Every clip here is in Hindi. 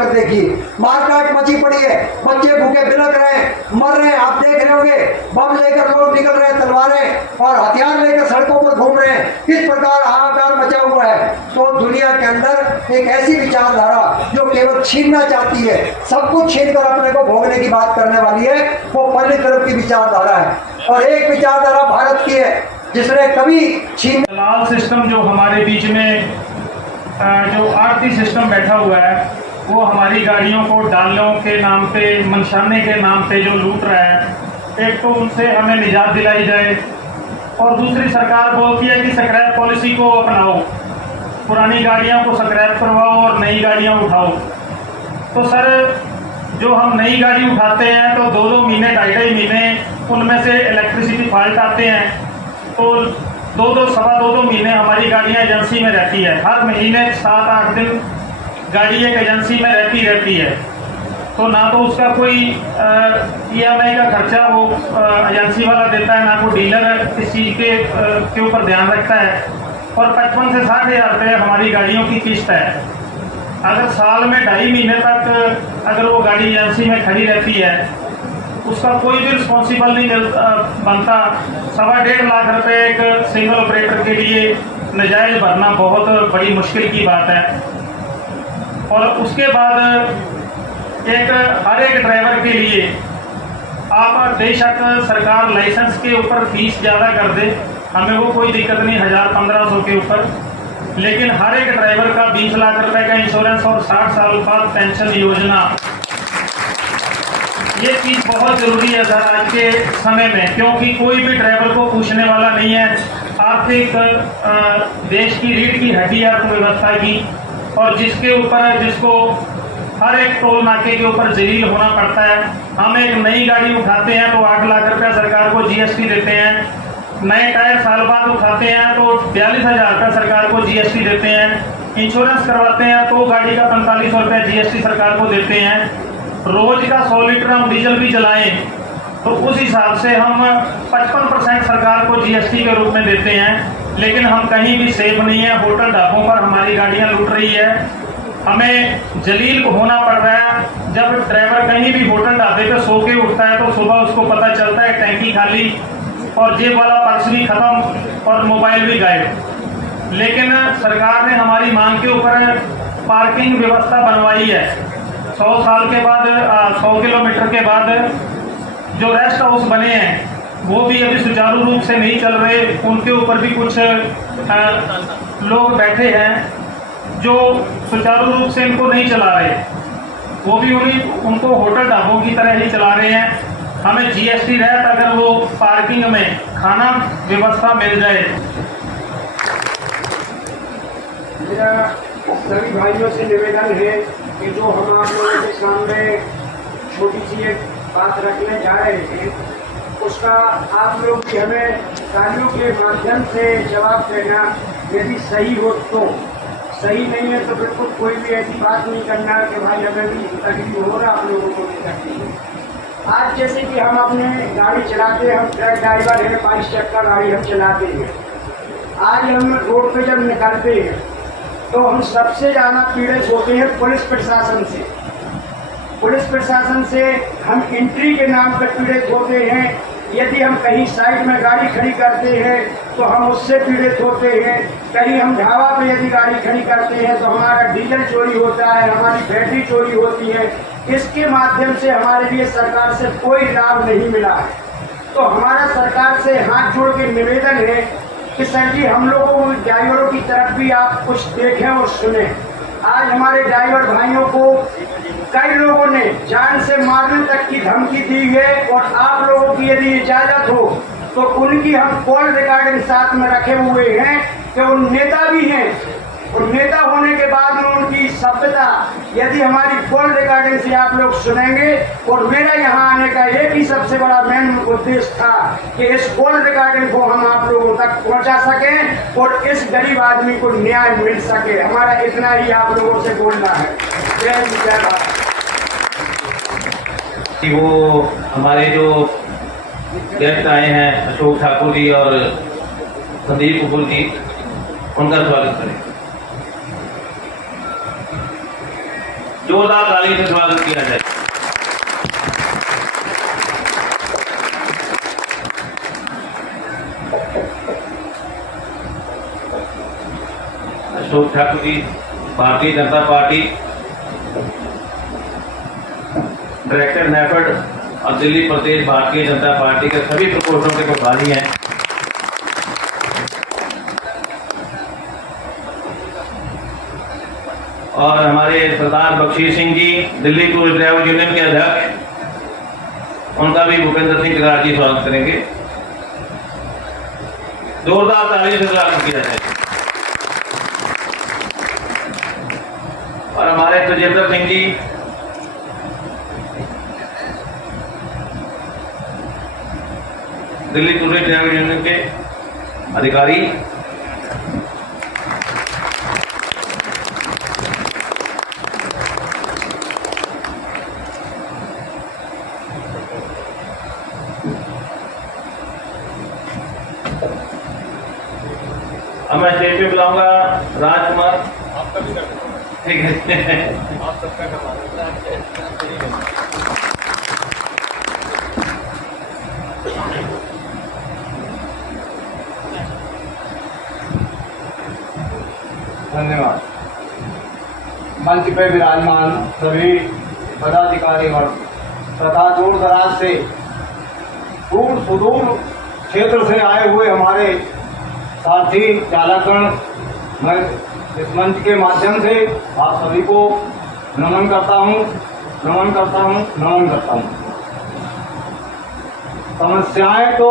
जाकर देखिए, मारकाट मची पड़ी है, बच्चे भूखे बिलक रहे हैं, मर रहे हैं। आप देख रहे होंगे बम लेकर लोग निकल रहे हैं, तलवारें और हथियार लेकर सड़कों पर घूम रहे हैं, किस प्रकार हाहाकार मचा हुआ है। तो दुनिया के अंदर एक ऐसी विचारधारा जो केवल छीनना चाहती है, सब कुछ छीनकर अपने को भोगने की बात करने वाली है, वो पहली तरफ की विचारधारा है। और एक विचारधारा भारत की है जिसने कभी छीन दलाल सिस्टम जो हमारे बीच में जो आरती सिस्टम बैठा हुआ है, वो हमारी गाड़ियों को डालों के नाम पे, मनशाने के नाम पे जो लूट रहा है। एक तो उनसे हमें निजात दिलाई जाए, और दूसरी सरकार बोलती है कि स्क्रैप पॉलिसी को अपनाओ, पुरानी गाड़ियों को स्क्रैप करवाओ और नई गाड़ियां उठाओ। तो सर, जो हम नई गाड़ी उठाते हैं तो 2-2 महीने, 2.5 महीने उनमें से इलेक्ट्रिसिटी फॉल्ट आते हैं, तो 2-2, सवा 2-2 महीने हमारी गाड़ियां एजेंसी में रहती है। हर महीने 7-8 दिन गाड़ी एक एजेंसी में रहती है। तो ना तो उसका कोई EMI का खर्चा वो एजेंसी वाला देता है, ना कोई डीलर इस चीज़ के ऊपर ध्यान रखता है। और 55 से 60 हज़ार रुपये हमारी गाड़ियों की किस्त है। अगर साल में 2.5 महीने तक अगर वो गाड़ी एजेंसी में खड़ी रहती है, उसका कोई भी रिस्पॉन्सिबल नहीं बनता। 1.5 लाख रुपए एक सिंगल ऑपरेटर के लिए नजायज भरना बहुत बड़ी मुश्किल की बात है। और उसके बाद हर एक ड्राइवर के लिए आप बेशक सरकार लाइसेंस के ऊपर फीस ज़्यादा कर दे, हमें वो कोई दिक्कत नहीं, 1000-1500 के ऊपर, लेकिन हर एक ड्राइवर का 20 लाख रुपए का इंश्योरेंस और 60 साल बाद पेंशन योजना, ये चीज़ बहुत ज़रूरी है सर आज के समय में, क्योंकि कोई भी ड्राइवर को पूछने वाला नहीं है। आर्थिक देश की रीढ़ की हड्डी है अर्थव्यवस्था की, और जिसको हर एक टोल नाके के ऊपर जलील होना पड़ता है। हम एक नई गाड़ी उठाते हैं तो 8 लाख रुपया सरकार को GST देते हैं, नए टायर साल बाद उठाते हैं तो 42,000 रुपया सरकार को GST देते हैं, इंश्योरेंस करवाते हैं तो गाड़ी का 4500 रुपया GST सरकार को देते हैं। रोज का 100 लीटर हम डीजल भी चलाएं तो उस हिसाब से हम 55% सरकार को GST के रूप में देते हैं, लेकिन हम कहीं भी सेफ नहीं है। होटल ढाबों पर हमारी गाड़ियां लूट रही है, हमें जलील होना पड़ रहा है। जब ड्राइवर कहीं भी होटल ढाबे पे सो के उठता है तो सुबह उसको पता चलता है टैंकी खाली और जेब वाला पर्स भी खत्म और मोबाइल भी गायब। लेकिन सरकार ने हमारी मांग के ऊपर पार्किंग व्यवस्था बनवाई है। 100 साल के बाद 100 किलोमीटर के बाद जो रेस्ट हाउस बने हैं वो भी अभी सुचारू रूप से नहीं चल रहे, उनके ऊपर भी कुछ लोग बैठे हैं जो सुचारू रूप से इनको नहीं चला रहे, वो भी उनको होटल ढाबों की तरह ही चला रहे हैं। हमें GST रहता अगर वो पार्किंग में खाना व्यवस्था मिल जाए। मेरा सभी भाइयों से निवेदन है कि जो हम आप लोगों के सामने छोटी सी एक बात रखने जा रहे थे, उसका आप लोग भी हमें तालियों के माध्यम से जवाब देना। यदि सही हो तो, सही नहीं है तो बिल्कुल कोई भी ऐसी बात नहीं करना कि भाई हमें भी तकलीफ हो रहा, आप लोगों को भी तकलीफ है। आज जैसे कि हम अपने गाड़ी चलाते हैं, हम ट्रक ड्राइवर हैं, 22 चक्का गाड़ी हम चलाते हैं। आज हम रोड पे जब निकलते हैं तो हम सबसे ज़्यादा पीड़ित होते हैं पुलिस प्रशासन से। पुलिस प्रशासन से हम एंट्री के नाम पर पीड़ित होते हैं। यदि हम कहीं साइड में गाड़ी खड़ी करते हैं तो हम उससे पीड़ित होते हैं। कहीं हम ढाबा पे यदि गाड़ी खड़ी करते हैं तो हमारा डीजल चोरी होता है, हमारी बैटरी चोरी होती है। इसके माध्यम से हमारे लिए सरकार से कोई लाभ नहीं मिला है। तो हमारा सरकार से हाथ जोड़ के निवेदन है कि सर जी, हम लोगों को ड्राइवरों की तरफ भी आप कुछ देखें और सुने। आज हमारे ड्राइवर भाइयों को कई लोगों ने जान से मारने तक की धमकी दी है, और आप लोगों की यदि इजाजत हो तो उनकी हम कॉल रिकॉर्डिंग साथ में रखे हुए हैं कि वो नेता भी हैं, और नेता होने के बाद में उनकी सभ्यता यदि हमारी कॉल रिकॉर्डिंग से आप लोग सुनेंगे। और मेरा यहाँ आने का एक ही सबसे बड़ा मेन उद्देश्य था कि इस कॉल रिकॉर्डिंग को हम आप लोगों तक पहुँचा सकें और इस गरीब आदमी को न्याय मिल सके। हमारा इतना ही आप लोगों से बोलना है। जय हिंद, जय भारत। वो हमारे जो गेस्ट आए हैं अशोक ठाकुर जी और संदीप कपूर जी, उनका स्वागत करें। जोरदार ताली से स्वागत किया जाए। अशोक ठाकुर जी, भारतीय जनता पार्टी, डायरेक्टर नेफेड और दिल्ली प्रदेश भारतीय जनता पार्टी के सभी प्रकोष्ठों के प्रभारी हैं। और हमारे सरदार Bakshi Singh ji, Delhi tourist driver union के अध्यक्ष, उनका भी भूपेंद्र सिंह करार जी स्वागत करेंगे। जोरदार ताली से स्वागत किया जाए। और हमारे सुजेंद्र Singh ji, Delhi tourist driver union के अधिकारी। अब मैं स्टेज पे बुलाऊंगा राजकुमार। ठीक है, आप सबका धन्यवाद। मंच पे विराजमान सभी पदाधिकारी वर्ग तथा दूर दराज से, दूर सुदूर क्षेत्र से आए हुए हमारे साथी चालकगण, मैं इस मंच के माध्यम से आप सभी को नमन करता हूँ। समस्याएं तो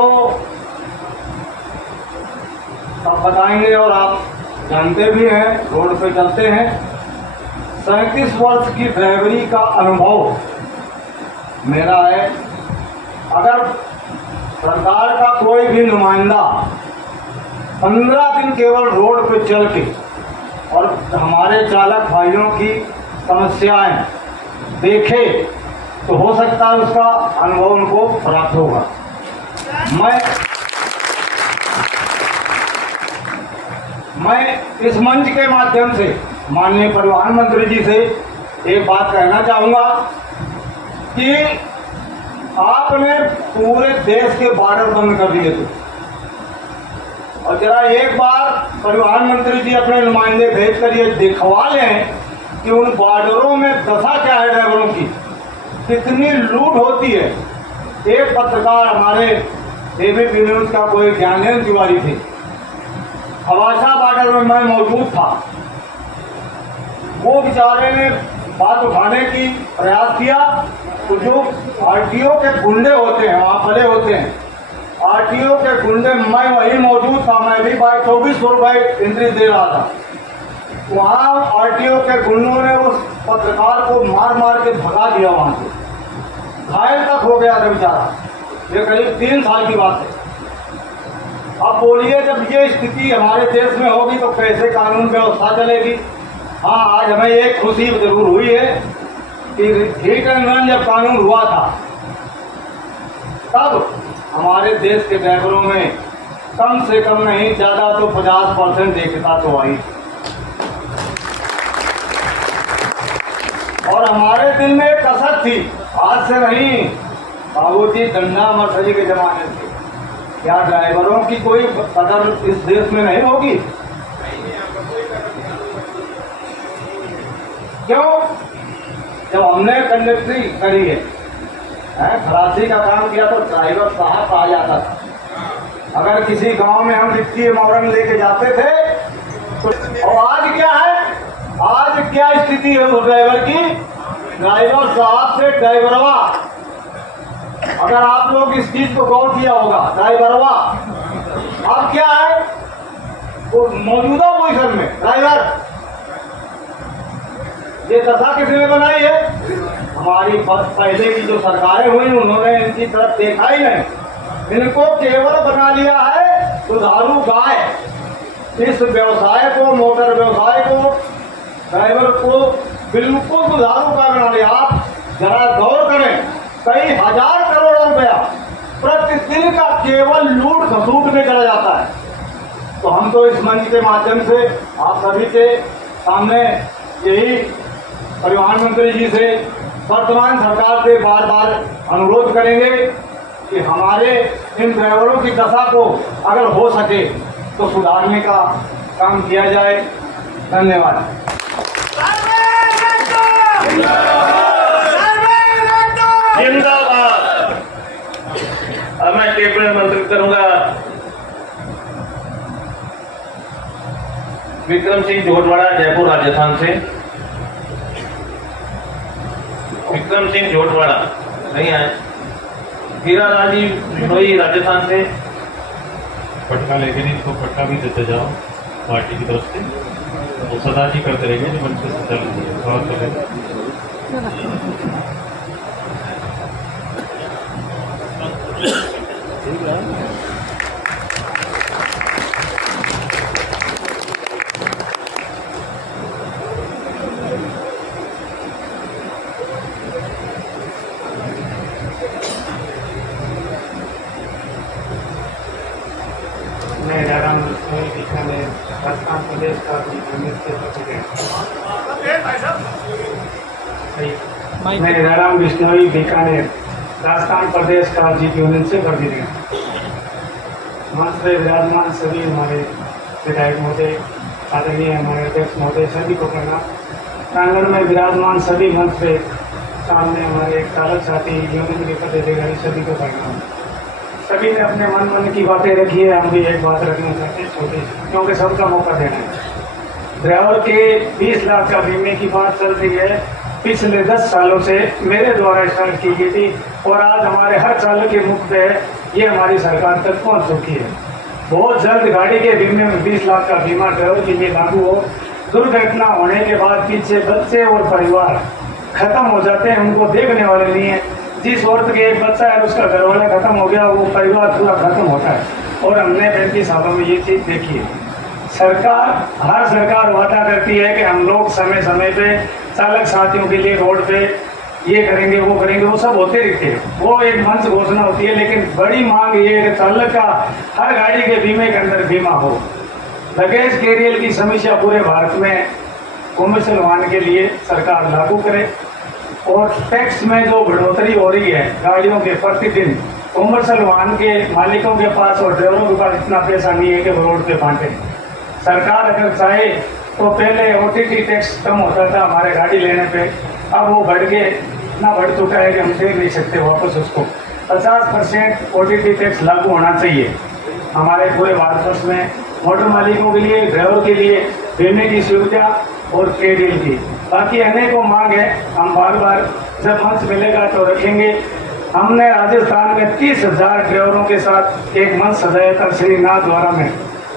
सब बताएंगे और आप जानते भी हैं, रोड पे चलते हैं। 37 वर्ष की ड्राइवरी का अनुभव मेरा है। अगर सरकार का कोई भी नुमाइंदा 15 दिन केवल रोड पे चल के और हमारे चालक भाइयों की समस्याएं देखे तो हो सकता है उसका अनुभव उनको प्राप्त होगा। मैं इस मंच के माध्यम से माननीय परिवहन मंत्री जी से एक बात कहना चाहूंगा कि आपने पूरे देश के बॉर्डर बंद कर दिए थे, और जरा एक बार परिवहन मंत्री जी अपने नुमाइंदे भेज कर ये दिखवा लें कि उन बॉर्डरों में दशा क्या है ड्राइवरों की, कितनी लूट होती है। एक पत्रकार हमारे एबीपी न्यूज का कोई ज्ञानेंद्र तिवारी थे, हवासा बॉर्डर में मैं मौजूद था। वो बेचारे ने बात उठाने की प्रयास किया तो जो आरटीओ के गुंडे होते हैं, वहाँ पले होते हैं, आरटीओ के गुंडे, मैं वही मौजूद था, मैं भी 2400 रुपये एंट्री दे रहा था। वहाँ आरटीओ के गुंडों ने उस पत्रकार को मार मार के भगा दिया, वहाँ से घायल तक हो गया था बेचारा। ये करीब 3 साल की बात है। अब बोलिए, जब ये स्थिति हमारे देश में होगी तो कैसे कानून व्यवस्था चलेगी। हाँ, आज हमें एक खुशी जरूर हुई है कि हिट एंड रन जब कानून हुआ था तब हमारे देश के ड्राइवरों में कम से कम नहीं ज्यादा तो 50% एकता तो आई, और हमारे दिल में एक कसक थी, आज से नहीं, बाबूजी डंडा मर्सरी के जमाने से। क्या ड्राइवरों की कोई कदर इस देश में नहीं होगी? क्यों? जब हमने कंडक्टरी करी है, खलासी का काम किया तो ड्राइवर साहब कहा जाता था। अगर किसी गांव में हम वित्तीय मौरंग लेके जाते थे तो, और आज क्या है, आज क्या स्थिति है उस ड्राइवर की? ड्राइवर साहब से ड्राइवरवा, अगर आप लोग इस चीज को गौर किया होगा, ड्राइवरवा अब क्या है, वो मौजूदा पोजीशन में ड्राइवर। ये दशा किसने बनाई है? हमारी पहले की जो सरकारें हुई उन्होंने इनकी तरफ देखा ही नहीं, इनको केवल बना लिया है दुधारू गाय। इस व्यवसाय को, मोटर व्यवसाय को, ड्राइवर को बिल्कुल दुधारू गाय बना लिया। आप जरा गौर करें, कई हजार करोड़ रुपया प्रतिदिन का केवल लूट खसूट में चला जाता है। तो हम तो इस मंच के माध्यम से आप सभी के सामने यही परिवहन मंत्री जी से, वर्तमान सरकार से बार बार अनुरोध करेंगे कि हमारे इन ड्राइवरों की दशा को अगर हो सके तो सुधारने का काम किया जाए। धन्यवाद। जिंदाबाद। अब मैं टेबल में मंत्रित करूंगा विक्रम सिंह जोटवाड़ा, जयपुर राजस्थान से। विक्रम सिंह जोटवाड़ा नहीं आए। हीरा राजीव बिश्नोई, राजस्थान से। पटका लेके नहीं तो पटका भी देते जाओ पार्टी की तरफ से, वो सदा जी करते रहेंगे जो मंच से चल मैं राम बीकानेर राजस्थान प्रदेश का मैं राम बिश्नोई बीकानेर राजस्थान प्रदेश का जीत यूनियन से कर दी गए। मंच पे विराजमान सभी हमारे विधायक महोदय, आदरणीय हमारे अध्यक्ष महोदय, सभी को प्रणाम। प्रांगण में विराजमान सभी मंच पे सामने हमारे चालक साथी, यूनियन के पदाधिकारी, सभी को प्रणाम। सभी ने अपने मन की बातें रखी है, हम भी एक बात रखना चाहते हैं छोटी सी, क्योंकि सबका मौका देना है। ड्राइवर के 20 लाख का बीमे की बात चल रही है, पिछले 10 सालों से मेरे द्वारा स्टार्ट की गई थी और आज हमारे हर चालक के मुख पे ये हमारी सरकार तक पहुंच चुकी है। बहुत जल्द गाड़ी के बीमे में 20 लाख का बीमा ड्राइवर के लिए लागू हो। दुर्घटना होने के बाद पीछे बच्चे और परिवार खत्म हो जाते हैं, उनको देखने वाले नहीं है। जिस औरत के एक बच्चा है उसका घर वाला खत्म हो गया, वो परिवार पूरा खत्म होता है। और हमने 35 सालों में ये चीज देखी है। हर सरकार वादा करती है कि हम लोग समय समय पे चालक साथियों के लिए रोड पे ये करेंगे वो करेंगे, वो सब होते रहते हैं, वो एक मंच घोषणा होती है। लेकिन बड़ी मांग ये है कि चालक का हर गाड़ी के बीमे के अंदर बीमा हो। लगेज कैरियर की समस्या पूरे भारत में कमर्शियल वाहन के लिए सरकार लागू करे। और टैक्स में जो बढ़ोतरी हो रही है गाड़ियों के प्रतिदिन, कमर्शियल वाहन के मालिकों के पास और ड्राइवरों के पास इतना पैसा नहीं है कि वो रोड पे बांटे। सरकार अगर चाहे तो पहले OTT टैक्स कम होता था हमारे गाड़ी लेने पे, अब वो बढ़ के इतना बढ़ चुका है कि हम दे नहीं सकते वापस उसको। 50% OTT टैक्स लागू होना चाहिए हमारे पूरे भारतवर्ष में, मोटर मालिकों के लिए, ड्राइवर के लिए, बीमे की सुविधा और कैरियर की। बाकी अनेकों मांग है, हम बार बार जब मंच मिलेगा तो रखेंगे। हमने राजस्थान में 30,000 ड्राइवरों के साथ एक मंच सजाया था श्रीनाथ द्वारा में,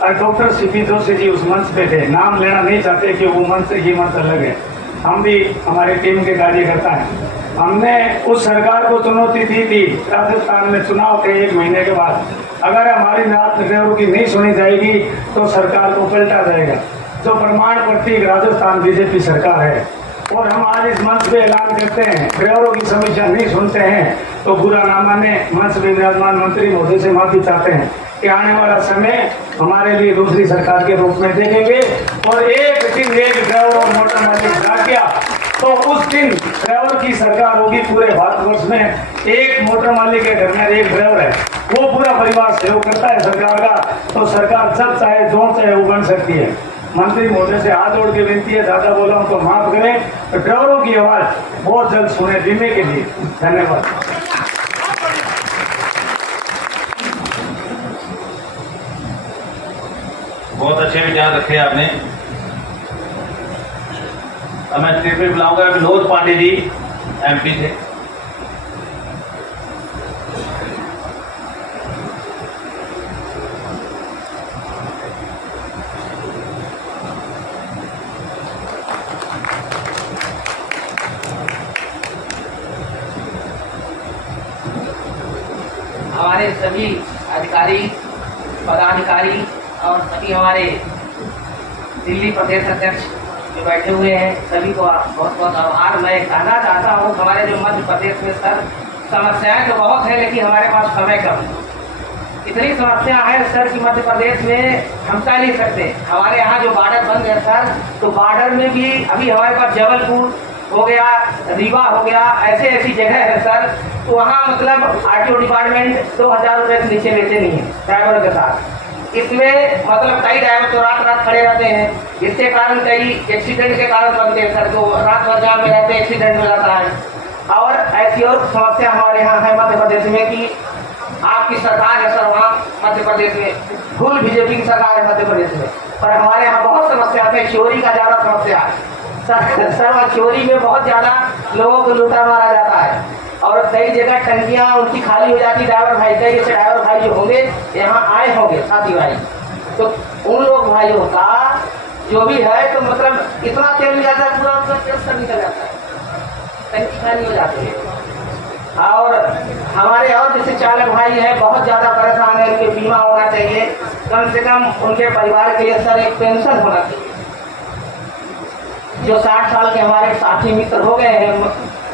और डॉक्टर CP जोशी जी उस मंच पे थे। नाम लेना नहीं चाहते कि वो मंच ये मंच अलग है, हम भी हमारी टीम के कार्यकर्ता हैं। हमने उस सरकार को चुनौती दी थी राजस्थान में चुनाव के 1 महीने के बाद, अगर हमारी बात ड्राइवरों की नहीं सुनी जाएगी तो सरकार को पलटा जाएगा। जो प्रमाण प्रतीक राजस्थान BJP सरकार है, और हम आज इस मंच पे ऐलान करते हैं ड्राइवरों की समस्या नहीं सुनते हैं तो बुरा ना माने। मंच में विराजमान मंत्री महोदय से माफी चाहते हैं कि आने वाला समय हमारे लिए दूसरी सरकार के रूप में देखेंगे। और एक दिन एक ड्राइवर और मोटर मालिक भाग गया तो उस दिन ड्राइवर की सरकार होगी पूरे भारतवर्ष में। एक मोटर मालिक के घर में एक ड्राइवर है, वो पूरा परिवार सहयोग करता है सरकार का, तो सरकार जब चाहे जो चाहे वो बन सकती है। मंत्री महोदय से हाथ जोड़ के विनती है, ज्यादा बोला हूं तो माफ करें, तो ड्राइवरों की आवाज बहुत जल्द सुने बीमे के लिए। धन्यवाद। बहुत अच्छे विचार रखे आपने। अब मैं स्टेज पे बुलाऊंगा विनोद पांडे जी, MP से। हमारे सभी अधिकारी, पदाधिकारी और सभी हमारे दिल्ली प्रदेश अध्यक्ष जो बैठे हुए हैं, सभी को बहुत बहुत आभार। मैं कहना चाहता हूँ हमारे जो मध्य प्रदेश में सर समस्याएं तो बहुत है, लेकिन हमारे पास समय कम है। इतनी समस्या है सर कि मध्य प्रदेश में हम कह नहीं सकते। हमारे यहाँ जो बॉर्डर बन गया सर, तो बॉर्डर में भी अभी हमारे पास जबलपुर, हो गया, रीवा हो गया, ऐसे ऐसी जगह है सर, तो वहाँ मतलब आरटीओ डिपार्टमेंट 2000 रुपये से नीचे लेते नहीं है ड्राइवरों के साथ। इसमें मतलब कई ड्राइवर तो रात रात खड़े रहते हैं, इसके कारण कई एक्सीडेंट के कारण बनते हैं सर, जो रात भर जाम में रहते हैं, एक्सीडेंट हो जाता है। और ऐसी और समस्या हमारे यहाँ है मध्य प्रदेश में कि आपकी सरकार है सर वहाँ मध्य प्रदेश में, फुल बीजेपी की सरकार है मध्य प्रदेश में, पर हमारे यहाँ बहुत समस्या है, चोरी का ज़्यादा समस्या है सर, चोरी में बहुत ज़्यादा लोगों को लूटा मारा जाता है और कई जगह टंकियाँ उनकी खाली हो जाती। ड्राइवर भाई कई जैसे ड्राइवर भाई जो होंगे यहाँ आए होंगे साथी भाई, तो उन लोग भाइयों का जो भी है तो मतलब इतना तेल मिल जाता है, पूरा उनका तेल सब निकल जाता है, टंकी खाली हो जाती है। और हमारे और जैसे चालक भाई हैं बहुत ज़्यादा परेशान है, उनके बीमा होना चाहिए, कम से कम उनके परिवार के लिए सर एक पेंशन होना चाहिए। जो 60 साल के हमारे साथी मित्र हो गए हैं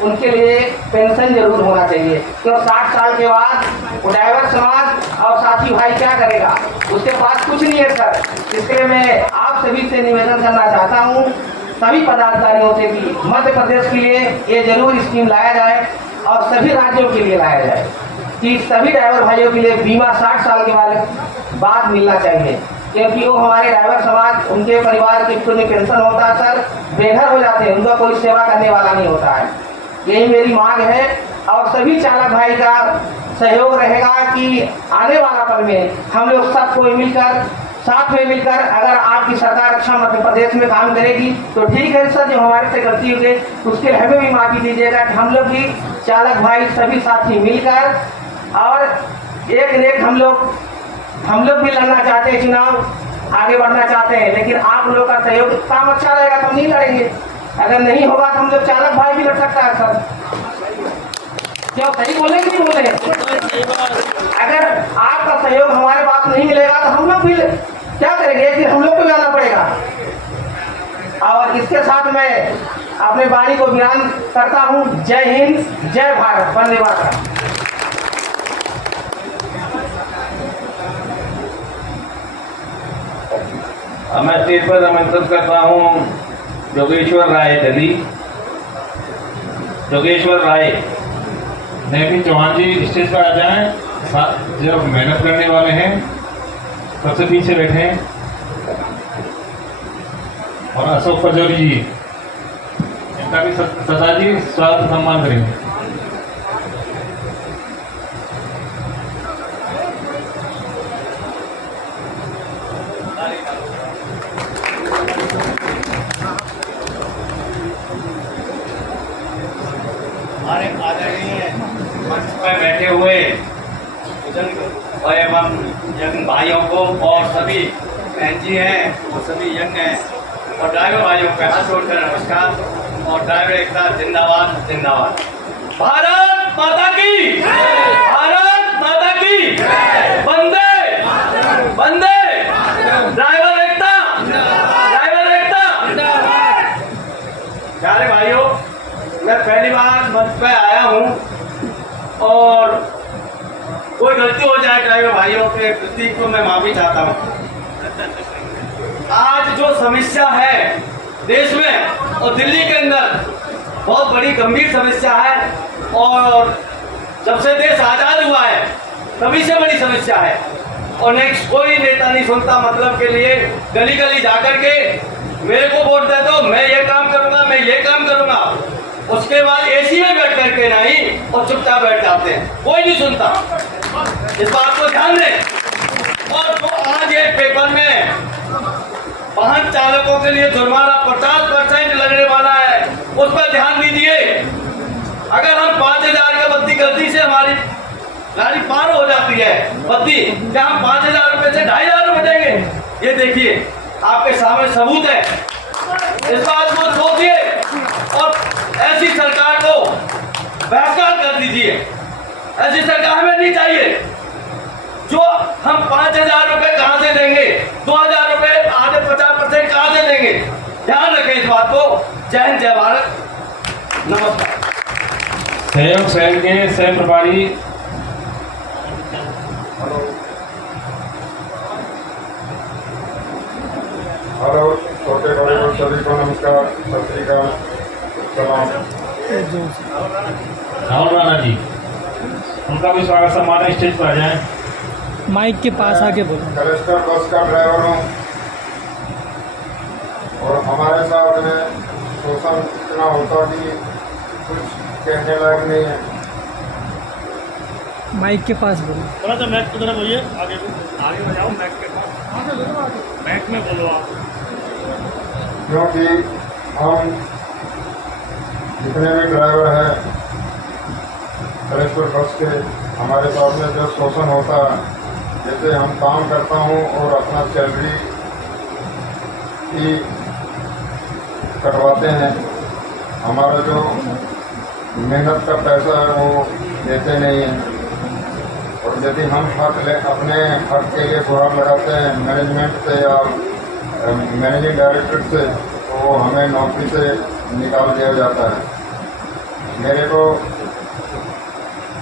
उनके लिए पेंशन जरूर होना चाहिए, क्यों 60 साल के बाद ड्राइवर समाज और साथी भाई क्या करेगा, उसके पास कुछ नहीं है सर। इसलिए मैं आप सभी से निवेदन करना चाहता हूँ, सभी पदाधिकारियों से कि मध्य प्रदेश के लिए ये जरूर स्कीम लाया जाए और सभी राज्यों के लिए लाया जाए कि सभी ड्राइवर भाइयों के लिए बीमा 60 साल के बाद मिलना चाहिए, क्योंकि वो हमारे ड्राइवर समाज उनके परिवार के कोई पेंशन होता है सर, बेघर हो जाते हैं, उनका कोई सेवा करने वाला नहीं होता है। यही मेरी मांग है और सभी चालक भाई का सहयोग रहेगा कि आने वाला पल में हम लोग सब कोई मिलकर साथ में मिलकर अगर आपकी सरकार अच्छा मध्य प्रदेश में काम करेगी तो ठीक है सर, जो हमारे से गलती हो गई उसके लिए हमें भी माफी दीजिएगा कि हम लोग भी चालक भाई सभी साथी मिलकर और एक हम लोग भी लड़ना चाहते हैं, चुनाव आगे बढ़ना चाहते हैं, लेकिन आप लोगों का सहयोग काम अच्छा रहेगा तो हम नहीं लड़ेंगे, अगर नहीं होगा तो हम लोग चालक भाई भी लड़ सकता है सर। क्या सही बोले कि नहीं बोले? अगर आपका सहयोग हमारे पास नहीं मिलेगा तो हम लोग भी क्या करेंगे, कि हम लोग को जाना पड़ेगा। और इसके साथ मैं अपने वाणी को बयान करता हूँ। जय हिंद, जय भारत, वंदे मातरम। मैं स्टेज पर आमंत्रित करता हूँ जोगेश्वर राय दिल्ली। जोगेश्वर राय नैतिक चौहान जी स्टेज पर आ जाएं, जो मेहनत करने वाले हैं सबसे पीछे बैठे हैं, और अशोक पचौरी जी इनका भी सदा जी स्वागत सम्मान करेंगे। हमारे आदरणीय मंच पर बैठे हुए एवं यंग भाइयों को और सभी बहन जी हैं और सभी यंग हैं और ड्राइवर भाइयों को हाथ जोड़कर नमस्कार। और ड्राइवर एकता जिंदाबाद जिंदाबाद। भारत माता की, भारत माता की, वंदे वंदे, ड्राइवर एकता, ड्राइवर एकता। प्यारे भाइयों, मैं पहली बार मंच पे आया हूँ और कोई गलती हो जाए ड्राइवर भाइयों के प्रति तो मैं माफी चाहता हूँ। आज जो समस्या है देश में और दिल्ली के अंदर बहुत बड़ी गंभीर समस्या है और जब से देश आजाद हुआ है तभी से बड़ी समस्या है और नेक्स्ट कोई नेता नहीं सुनता। मतलब के लिए गली गली जाकर के मेरे को वोट दे दो, मैं ये काम करूंगा, मैं ये काम करूंगा, उसके बाद एसी में बैठ करके नहीं और चुपचाप बैठ जाते हैं, कोई नहीं सुनता। इस बात को ध्यान दें। और जो आज ये पेपर में वाहन चालकों के लिए जुर्माना 50% लगने वाला है उस पर ध्यान दीजिए। अगर हम 5000 का बत्ती गलती से हमारी गाड़ी पार हो जाती है बत्ती, क्या हम 5000 रुपए से 2500 रुपए देंगे? ये देखिए आपके सामने सबूत है। इस बात को सोचिए और ऐसी सरकार को बहिष्कार कर दीजिए। ऐसी सरकार हमें नहीं चाहिए। जो हम 5000 रुपए कहां से देंगे, 2000 रुपए, आधे 50% कहां से देंगे? ध्यान रखें इस बात को। जय हिंद, जय भारत, नमस्कार। सहयोग सेल के सह प्रभारी हेलो, छोटे बड़े सभी को नमस्कार, सत श्री अकाल। सलाम। राहुल राणा जी, उनका भी स्वागत सम्मान है, स्टेज पर आ जाए। माइक के पास आके बोलो। कलेक्टर बस का ड्राइवर हूँ और हमारे साथ में शोषण इतना होता कि कुछ कहने लायक नहीं है। माइक के पास बोलो। थोड़ा सा मैक की तरफ बोलिए, आगे बजाओ, मैक के पास, मैक में बोलो आप। क्योंकि हम जितने भी ड्राइवर हैं कलेक्टर बस के, हमारे साथ में जो शोषण होता है, जैसे हम काम करता हूँ और अपना सैलरी ही कटवाते हैं, हमारा जो मेहनत का पैसा है वो देते नहीं हैं। और यदि हम अपने हक के लिए गुहार लगाते हैं मैनेजमेंट से या मैनेजिंग डायरेक्टर से, तो हमें नौकरी से निकाल दिया जाता है। मेरे को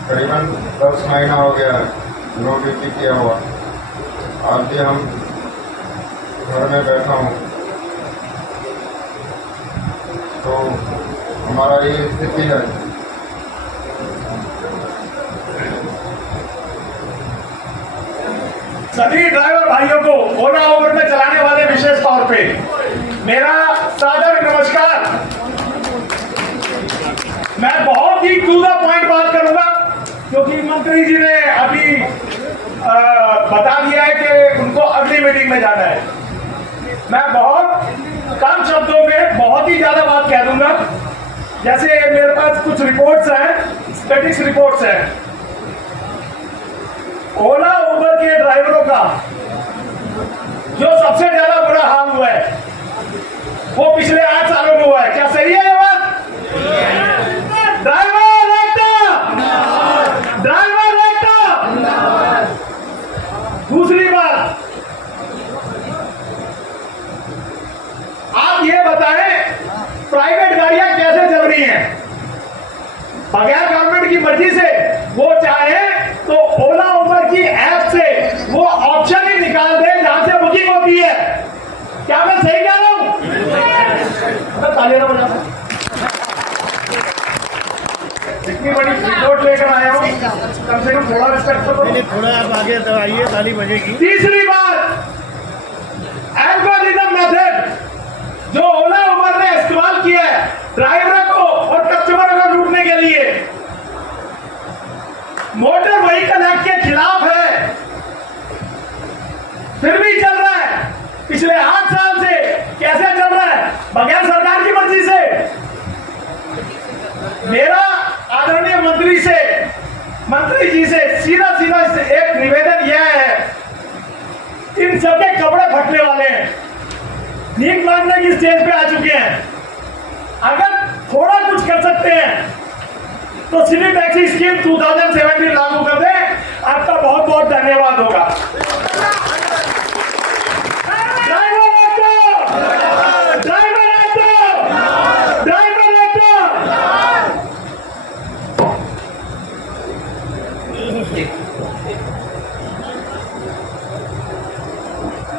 करीबन 10 महीना हो गया है नो ड्यूटी किया हुआ। आज भी हम घर में बैठा हूँ, तो हमारा ये स्थिति है। सभी ड्राइवर भाइयों को, ओला उबर में चलाने वाले विशेष तौर पे मेरा सादर नमस्कार। मैं बहुत ही टू द पॉइंट बात करूंगा, क्योंकि मंत्री जी ने अभी बता दिया है कि उनको अगली मीटिंग में जाना है। मैं बहुत कम शब्दों में बहुत ही ज्यादा बात कह दूंगा। जैसे मेरे पास कुछ रिपोर्ट्स हैं, स्टैटिस्टिक्स रिपोर्ट्स हैं। ओला उबर के ड्राइवरों का जो सबसे ज्यादा बुरा हाल हुआ है वो पिछले 8 सालों में हुआ है। क्या सही है ये बात? ड्राइवर एकता। दूसरी बात, आप ये बताएं प्राइवेट गाड़ियां कैसे चल रही हैं? बगैर गवर्नमेंट की मर्जी से वो चाहे तो ओला उबर की ऐप से वो ऑप्शन ही निकाल दे जहां से बुकिंग होती है। क्या मैं सही कह रहा हूं? तालियां बजा। इतनी बड़ी रिपोर्ट लेकर आया हूं, कम से कम थोड़ा रिस्पेक्ट तो करो। थोड़ा आप आगे तो आइए, ताली बजेगी। तीसरी बात, एल्गोरिथम मेथड जो ओला उबर ने इस्तेमाल किया है ड्राइवरों को और कस्टमरों को लूटने के लिए, मोटर व्हीकल एक्ट के खिलाफ है, फिर भी चल रहा है। पिछले 8 साल से कैसे चल रहा है? बगैर सरकार की मर्जी से। मेरा आदरणीय मंत्री जी से सीधा एक निवेदन यह है, इन सबके कपड़े फटने वाले हैं, नींद मांगने की स्टेज पे आ चुके हैं। अगर थोड़ा कुछ कर सकते हैं तो सिटी टैक्सी स्कीम 2017 लागू कर दे। आपका बहुत बहुत धन्यवाद होगा।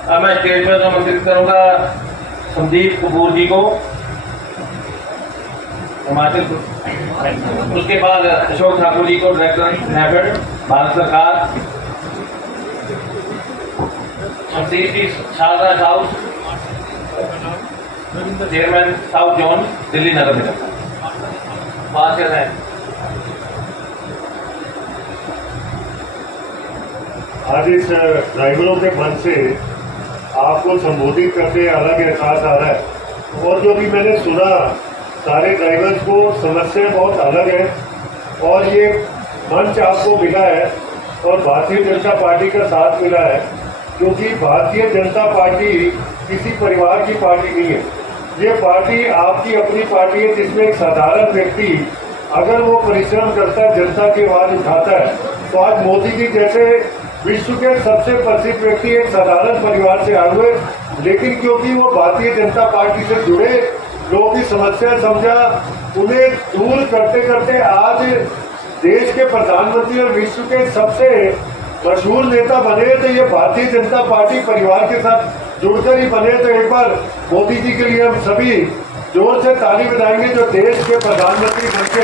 अब मैं स्टेज पर आमंत्रित करूंगा संदीप कपूर जी को, हिमाचल। उसके बाद अशोक ठाकुर जी को, डायरेक्टर नेफेड भारत सरकार। Shrimati Sharda south, chairman south zone, Delhi नगर निगम। बात कर रहे हैं। आज इस ड्राइवरों के मन से आपको संबोधित करके अलग एहसास आ रहा है। और जो भी मैंने सुना, सारे ड्राइवर्स को समस्या बहुत अलग है और ये मंच आपको मिला है और भारतीय जनता पार्टी का साथ मिला है, क्योंकि भारतीय जनता पार्टी किसी परिवार की पार्टी नहीं है। ये पार्टी आपकी अपनी पार्टी है, जिसमें एक साधारण व्यक्ति अगर वो परिश्रम करता है, जनता की आवाज उठाता है, तो आज मोदी जी जैसे विश्व के सबसे प्रसिद्ध व्यक्ति एक साधारण परिवार से आए हुए, लेकिन क्योंकि वो भारतीय जनता पार्टी से जुड़े, लोगों की समस्या समझा, उन्हें दूर करते करते आज देश के प्रधानमंत्री और विश्व के सबसे मशहूर नेता बने। तो ये भारतीय जनता पार्टी परिवार के साथ जुड़कर ही बने। तो एक बार मोदी जी के लिए हम सभी जोर से ताली बजाएंगे जो देश के प्रधानमंत्री बनके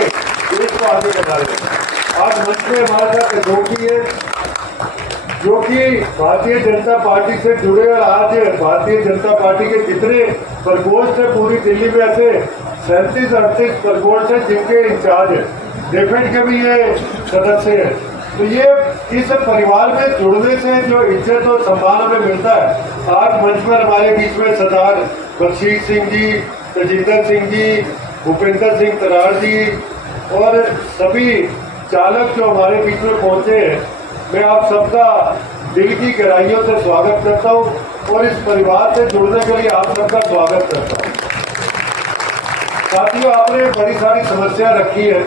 देश को आगे बढ़ा रहे हैं। आज मंच में हमारे साथ जोगी है जो कि भारतीय जनता पार्टी से जुड़े, और आज भारतीय जनता पार्टी के कितने प्रकोष्ठ है पूरी दिल्ली में, ऐसे 37-38 प्रकोष्ठ है जिनके इंचार्ज है, डेफेड के भी ये सदस्य है। तो ये इस परिवार में जुड़ने से जो इज्जत और सम्मान हमें मिलता है। आज मंच पर हमारे बीच में सरदार बख्शीश सिंह जी, तजिंदर सिंह जी, भूपेंद्र सिंह तरार जी और सभी चालक जो हमारे बीच में पहुंचे हैं, मैं आप सबका दिल की गहराइयों से स्वागत करता हूं और इस परिवार से जुड़ने के लिए आप सबका स्वागत करता हूं। साथियों, आपने बड़ी सारी समस्या रखी है।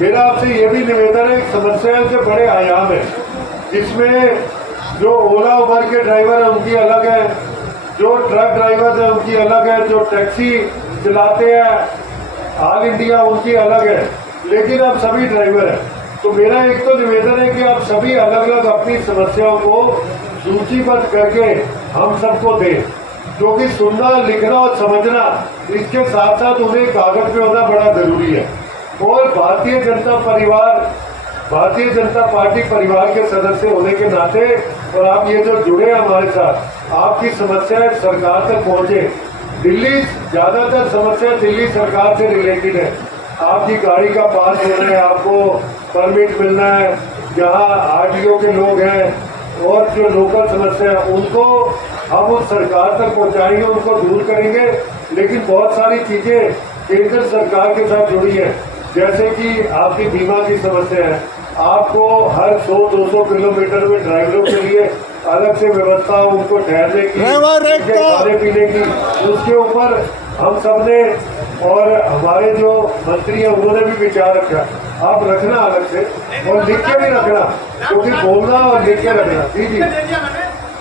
मेरा आपसे ये भी निवेदन है, समस्याओं के बड़े आयाम है, जिसमें जो ओला उबर के ड्राइवर हैं उनकी अलग है, जो ट्रक ड्राइवर हैं उनकी अलग है, जो टैक्सी चलाते हैं ऑल इंडिया उनकी अलग है, लेकिन आप सभी ड्राइवर हैं। तो मेरा एक तो निवेदन है कि आप सभी अलग अलग अपनी समस्याओं को सूचीबद्ध करके हम सबको दें, क्योंकि सुनना, लिखना और समझना, इसके साथ साथ उन्हें कागज पे होना बड़ा जरूरी है। और भारतीय जनता पार्टी परिवार के सदस्य होने के नाते, और आप ये जो जुड़े हमारे साथ, आपकी समस्याएं सरकार तक पहुंचे। दिल्ली, ज्यादातर समस्या दिल्ली सरकार से रिलेटेड है। आपकी गाड़ी का पास होना है, आपको परमिट मिलना है, जहाँ आरटीओ के लोग हैं और जो लोकल समस्या है उनको हम उस सरकार तक पहुंचाएंगे, उनको दूर करेंगे। लेकिन बहुत सारी चीजें केंद्र सरकार के साथ जुड़ी है, जैसे कि आपकी बीमा की समस्या है, आपको हर 100-200 किलोमीटर में ड्राइवरों के लिए अलग से व्यवस्था, उनको ठहरने की, खाने पीने की, उसके ऊपर हम सब ने और हमारे जो मंत्री हैं उन्होंने भी विचार रखा। आप रखना अलग से और लिख के भी रखना, क्योंकि बोलना और लिख के रखना। जी जी,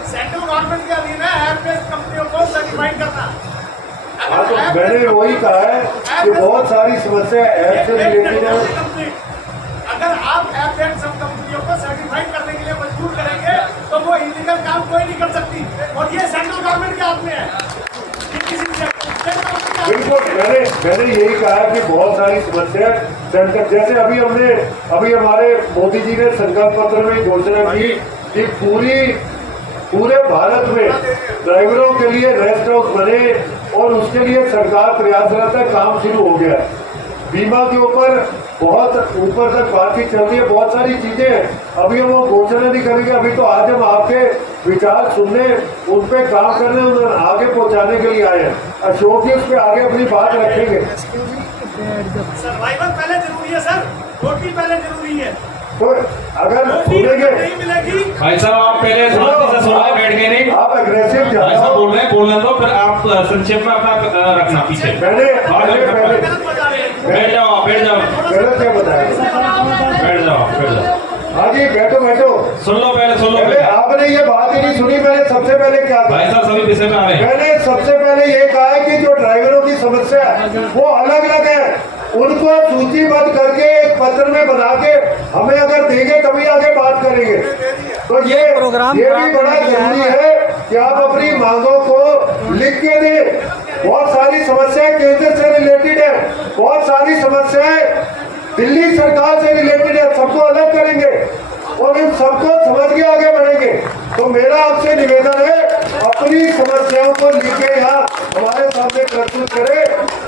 सेंट्रल गवर्नमेंट के अधीन है ऐप बेस्ड कंपनियों को सर्टिफाइड करना। हाँ, तो मैंने वही कहा है कि बहुत सारी समस्या ऐप से रिलेटेड है। अगर आप ऐप बेस्ड सब कंपनियों को सर्टिफाइड करने के लिए मजबूर करेंगे तो वो इलीगल काम कोई नहीं कर सकती, और ये सेंट्रल गवर्नमेंट के हाथ में है। बिल्कुल, मैंने यही कहा कि बहुत सारी समस्या सेंटर, जैसे अभी हमारे मोदी जी ने संकल्प पत्र में घोषणा की कि पूरे भारत में ड्राइवरों के लिए रेस्ट हाउस बने, और उसके लिए सरकार प्रयासरत है, काम शुरू हो गया। बीमा के ऊपर बहुत ऊपर तक बातचीत चल रही है, बहुत सारी चीजें हैं, अभी हम वो घोषणा नहीं करेंगे। अभी तो आज हम आपके विचार सुनने, उन पे काम करने, उन्हें आगे पहुंचाने के लिए आए हैं। अशोक जी उस पर आगे अपनी बात रखेंगे। सर्वाइवल पहले जरूरी है सर, रोटी पहले जरूरी है। तो अगर सुनेंगे नहीं मिलेगी। भाई साहब, आप पहले शांति से सुन रहे, बैठ गए नहीं, आप अग्रेसिव भाई साहब बोल रहे हैं, बोलने दो, फिर आप संक्षेप में अपना रखना पीछे। पहले बैठ जाओ, बैठ जाओ, पहले क्या बताया? बैठ जाओ। हाँ जी, बैठो। सुन लो, पहले सुन लो। पहले आपने ये बात ही नहीं सुनी। मैंने सबसे पहले क्या कहा? भाई साहब सभी विषय में आ रहे हैं। मैंने सबसे पहले ये कहा है कि जो ड्राइवरों की समस्या है वो अलग अलग है, उनको सूचीबद्ध करके एक पत्र में बना के हमें अगर देंगे तभी आगे बात करेंगे। तो ये भी बड़ा जरूरी है कि आप अपनी मांगों को लिख के दें। बहुत सारी समस्याएं केंद्र से रिलेटेड है, बहुत सारी समस्याएं दिल्ली सरकार से रिलेटेड है, सबको अलग करेंगे और इन सबको समझ के आगे बढ़ेंगे। तो मेरा आपसे निवेदन है, अपनी समस्याओं को लिख के यहाँ हमारे सामने प्रस्तुत करें।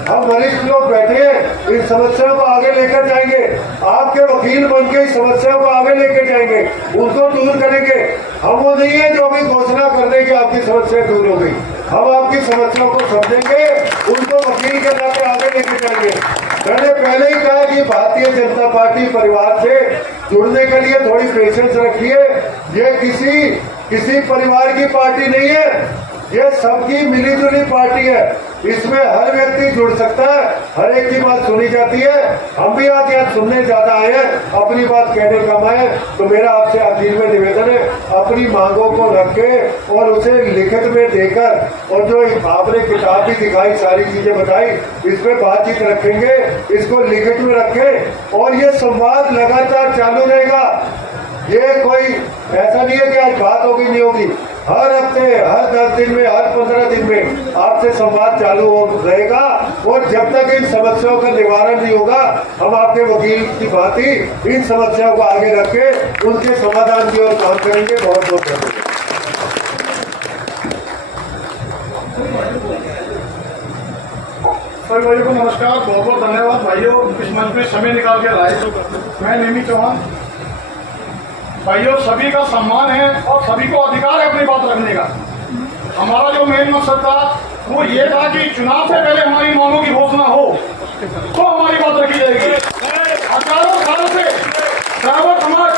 हम वरिष्ठ लोग बैठे हैं, इन समस्याओं को आगे लेकर जाएंगे, आपके वकील बन के इस समस्याओं को आगे लेकर जाएंगे, उनको दूर करेंगे। हम वो नहीं है जो अभी घोषणा कर दें कि आपकी समस्या दूर हो गई। हम आपकी समस्याओं को समझेंगे, उनको वकील के नाते आगे लेकर जाएंगे। मैंने पहले ही कहा कि भारतीय जनता पार्टी परिवार से जुड़ने के लिए थोड़ी पेशेंस रखिए। ये किसी परिवार की पार्टी नहीं है, ये सबकी मिलीजुली पार्टी है। इसमें हर व्यक्ति जुड़ सकता है, हर एक की बात सुनी जाती है। हम भी आज यहाँ सुनने ज्यादा आए हैं, अपनी बात कहने कम आए। तो मेरा आपसे आखिर में निवेदन है, अपनी मांगों को रखें और उसे लिखित में देकर, और जो आपने किताब भी दिखाई, सारी चीजें बताई, इस पे बातचीत रखेंगे, इसको लिखित में रखें और ये संवाद लगातार चालू रहेगा। ये कोई ऐसा नहीं है कि आज बात होगी नहीं होगी, हर हफ्ते, हर 10 दिन में, हर 15 दिन में आपसे संवाद चालू हो रहेगा और जब तक इन समस्याओं का निवारण नहीं होगा हम आपके वकील की भांति इन समस्याओं को आगे रख के उनके समाधान की ओर काम करेंगे। बहुत बहुत धन्यवाद। सभी भाइयों को नमस्कार, बहुत बहुत धन्यवाद भाइयों इस मंच में समय निकाल के लाए। मैं नेमी चौहान। भाइयों सभी का सम्मान है और सभी को अधिकार है अपनी बात रखने का। हमारा जो मेन मकसद था वो ये था कि चुनाव से पहले हमारी मांगों की घोषणा हो तो हमारी बात रखी जाएगी। हजारों सालों से ड्राइवर समाज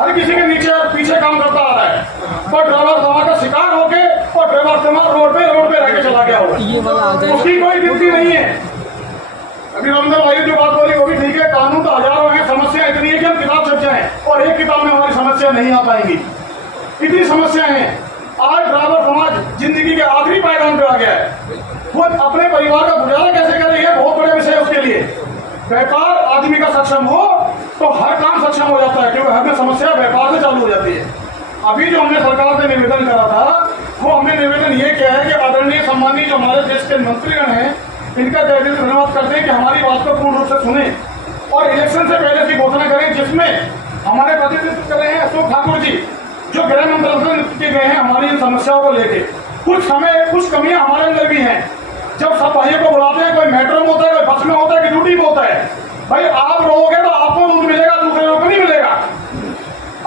हर किसी के नीचे और पीछे काम करता आ रहा है, पर ड्राइवर समाज का शिकार होके और ड्राइवर समाज रोड पे रह के चला गया होगा, उसकी कोई गिनती नहीं है। अभी रमजान भाई जो बात बोली वो भी ठीक है, कानून तो हजारों है, समस्या इतनी है कि हम किताब छप जाए और एक किताब में हमारी समस्या नहीं आ पाएंगी, इतनी समस्याएं हैं। आज ड्राइवर समाज जिंदगी के आखिरी पायदान पे आ गया है, वो अपने परिवार का गुजारा कैसे करे ये बहुत बड़े विषय है उसके लिए। व्यापार आदमी का सक्षम हो तो हर काम सक्षम हो जाता है, क्योंकि हर में समस्या व्यापार से चालू हो जाती है। अभी जो हमने सरकार से निवेदन करा था वो हमने निवेदन ये किया है कि आदरणीय सम्मानीय जो हमारे देश के मंत्रीगण हैं इनका तहे दिल से धन्यवाद करते हैं कि हमारी बात को पूर्ण रूप से सुने और इलेक्शन से पहले की घोषणा करें, जिसमें हमारे प्रतिनिधित्व कर रहे हैं अशोक ठाकुर जी जो गृह मंत्रालय से गए हैं हमारी इन समस्याओं को लेके। कुछ कमियां हमारे अंदर भी हैं। जब सब भाइयों को बुलाते हैं, कोई मेट्रो में होता है, कोई बस में होता है, कि ड्यूटी में होता है, भाई आप रहोगे तो आपको दूध मिलेगा, दूसरे लोगों को नहीं मिलेगा।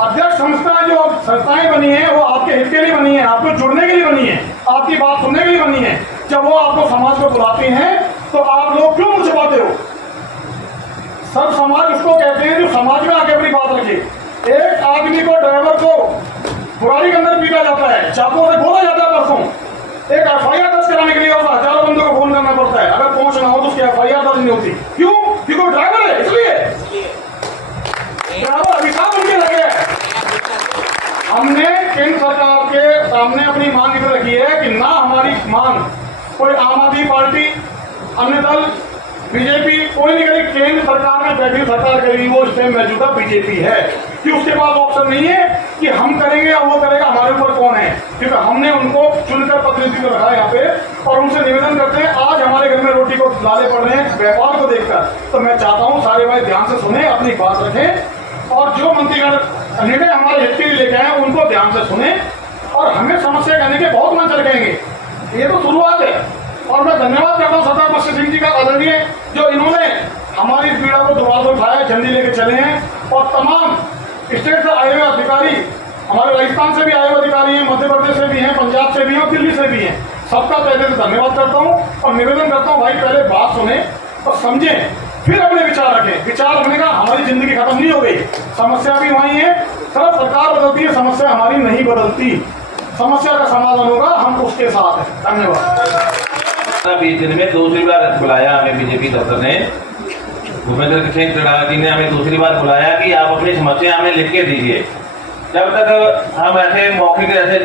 अध्यक्ष संस्थाएं जो संस्थाएं बनी है वो आपके हित के लिए बनी है, आपको जुड़ने के लिए बनी है, आपकी बात सुनने के लिए बनी है। जब वो आपको समाज को बुलाती हैं तो आप लोग क्यों मुझे छुपाते हो? सब समाज उसको कहते हैं जो समाज में आके अपनी बात रखे। एक आदमी को, ड्राइवर को बुराड़ी के अंदर पीटा जाता है, चाकुओं से गोला जाता है, परसों एक एफआईआर दर्ज कराने के लिए हजारों बंदों को फोन करना पड़ता है, अगर पहुंचना हो तो उसकी एफआईआर दर्ज नहीं होती। क्यों? क्योंकि ड्राइवर है, इसलिए ड्राइवर अभिशाप उनके लगे है। हमने केंद्र सरकार के सामने अपनी मांग इधर रखी है कि ना हमारी मांग कोई आम आदमी पार्टी, अन्य दल, बीजेपी कोई नहीं करेगी। केंद्र सरकार में बैठी सरकार करेगी, वो इस टाइम मौजूदा बीजेपी है, कि उसके पास ऑप्शन नहीं है कि हम करेंगे या वो करेगा, हमारे ऊपर कौन है, क्योंकि हमने उनको चुनकर प्रतिनिधित्व रखा है यहाँ पे और उनसे निवेदन करते हैं। आज हमारे घर में रोटी को लाले पड़ रहे हैं व्यापार को देखकर, तो मैं चाहता हूँ सारे भाई ध्यान से सुने, अपनी बात रखें और जो मंत्रीगण निर्णय हमारे हित के लिए लेके आए उनको ध्यान से सुने और हमें समस्या करने के बहुत मंच रखेंगे। ये तो शुरुआत है और मैं धन्यवाद करता हूँ सरदार बख्शी सिंह जी का आदरणीय, जो इन्होंने हमारी पीड़ा को दोबारा उठाया, झंडी लेके चले हैं और तमाम स्टेट से आए हुए अधिकारी, हमारे राजस्थान से भी आए हुए अधिकारी हैं, मध्य प्रदेश से भी हैं, पंजाब से भी हैं और दिल्ली से भी हैं, सबका तहे से धन्यवाद करता हूँ और निवेदन करता हूँ भाई पहले बात सुने और समझें, फिर अपने विचार रखें। विचार रखने का हमारी जिंदगी खत्म नहीं हो गई, समस्या भी वही है। सिर्फ सरकार बदलती है, समस्या हमारी नहीं बदलती, समस्या का समाधान होगा, हम उसके साथ हैं। धन्यवाद। 20 दिन में दूसरी बार बुलाया हमें बीजेपी दफ्तर ने, भूपेंद्र किशन चौटाला जी ने हमें दूसरी बार बुलाया कि आप अपनी समस्या हमें लिख के दीजिए। जब तक हम ऐसे मौखिक ऐसे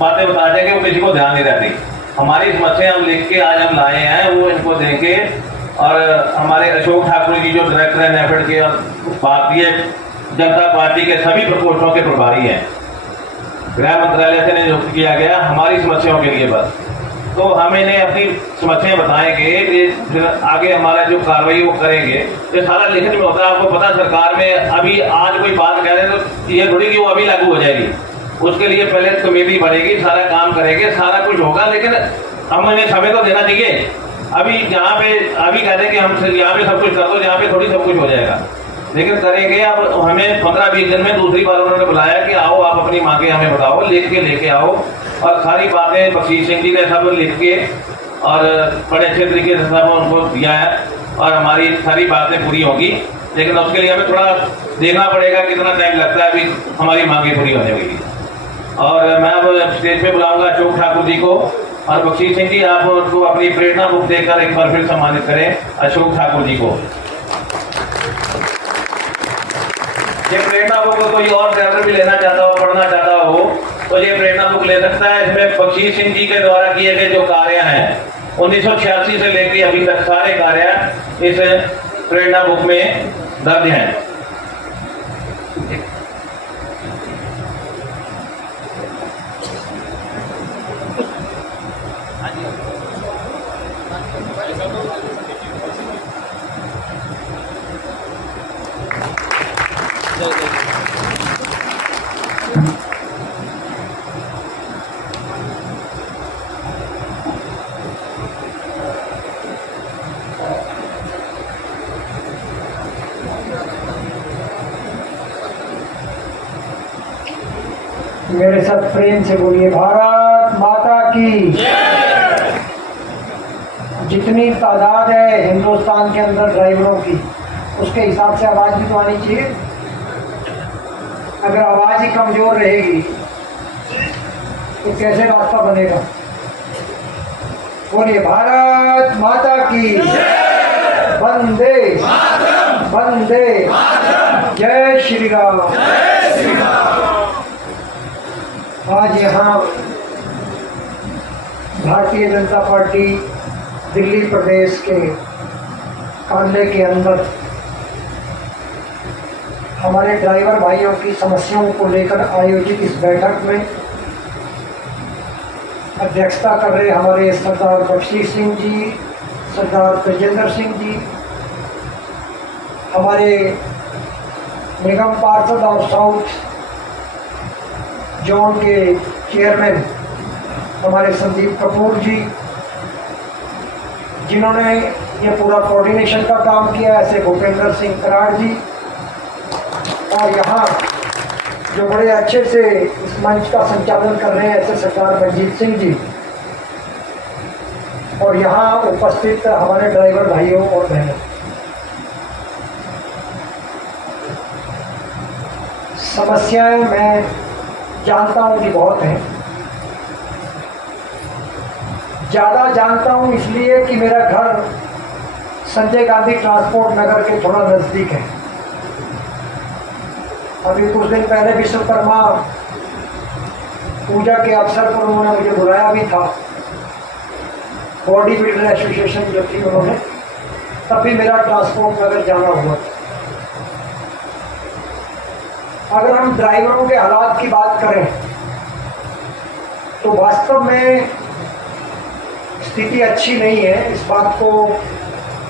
बातें बताते हैं कि वो किसी को ध्यान नहीं रहती, हमारी समस्या हम लिख के आज हम लाए हैं, वो इनको देंगे। और हमारे अशोक ठाकुर जी जो डायरेक्टर है नेफेड के और भारतीय जनता पार्टी के सभी प्रकोष्ठों के प्रभारी हैं, गृह मंत्रालय से नियुक्त किया गया हमारी समस्याओं के लिए बस। तो हम इन्हें अपनी समस्याएं बताएंगे, फिर आगे हमारा जो कार्रवाई वो करेंगे। ये सारा लिखित में होता है, आपको पता सरकार में अभी आज कोई बात कह रहे हैं तो ये थोड़ी कि वो अभी लागू हो जाएगी, उसके लिए पहले कमेटी बनेगी, सारा काम करेंगे, सारा कुछ होगा, लेकिन हम इन्हें समय तो देना चाहिए। अभी जहाँ पे अभी कह रहे हैं कि हम यहाँ पे सब कुछ कर दो, जहाँ पे थोड़ी सब कुछ हो जाएगा, लेकिन करेंगे। अब हमें 15-20 दिन में दूसरी बार उन्होंने बुलाया कि आओ आप अपनी मांगे हमें बताओ, लिख के लेके आओ और सारी बातें बख्शी सिंह जी ने सब लिख के और बड़े अच्छे तरीके से सब उनको दिया है और हमारी सारी बातें पूरी होगी। लेकिन उसके लिए हमें थोड़ा देखना पड़ेगा कितना टाइम लगता है अभी हमारी मांगे पूरी होने के लिए। और मैं अब स्टेज पे बुलाऊंगा अशोक ठाकुर जी को और बख्शी सिंह जी आप उनको अपनी प्रेरणा बुक देकर एक बार फिर सम्मानित करें अशोक ठाकुर जी को। ये प्रेरणा बुक कोई और ड्राइवर भी लेना चाहता हो, पढ़ना चाहता हो तो ये प्रेरणा बुक ले सकता है। इसमें बख्शी सिंह जी के द्वारा किए गए जो कार्य हैं 1986 से लेकर अभी तक सारे कार्य इस प्रेरणा बुक में दर्ज हैं। मेरे साथ प्रेम से बोलिए भारत माता की। जितनी तादाद है हिंदुस्तान के अंदर ड्राइवरों की, उसके हिसाब से आवाज़ भी तो आनी चाहिए। अगर आवाज़ ही कमज़ोर रहेगी तो कैसे रास्ता बनेगा? बोलिए भारत माता की। वंदे वंदे जय श्री राम। आज यहाँ भारतीय जनता पार्टी दिल्ली प्रदेश के कांडले के अंदर हमारे ड्राइवर भाइयों की समस्याओं को लेकर आयोजित इस बैठक में अध्यक्षता कर रहे हमारे सरदार बख्शी सिंह जी, सरदार तेजेंद्र सिंह जी, हमारे निगम पार्षद और साउथ जोन के चेयरमैन हमारे संदीप कपूर जी, जिन्होंने ये पूरा कोऑर्डिनेशन का काम किया, ऐसे भूपेंद्र सिंह कराड़ जी, और यहाँ जो बड़े अच्छे से इस मंच का संचालन कर रहे हैं ऐसे सरदार मंजीत सिंह जी, और यहाँ उपस्थित हमारे ड्राइवर भाइयों और बहनों। समस्याएं मैं जानता हूँ कि बहुत हैं। ज़्यादा जानता हूँ इसलिए कि मेरा घर संजय गांधी ट्रांसपोर्ट नगर के थोड़ा नज़दीक है। अभी कुछ दिन पहले विश्वकर्मा पूजा के अवसर पर उन्होंने मुझे बुलाया भी था, बॉडी बिल्डर एसोसिएशन जो थी उन्होंने, तब भी मेरा ट्रांसपोर्ट नगर जाना हुआ। अगर हम ड्राइवरों के हालात की बात करें तो वास्तव में स्थिति अच्छी नहीं है। इस बात को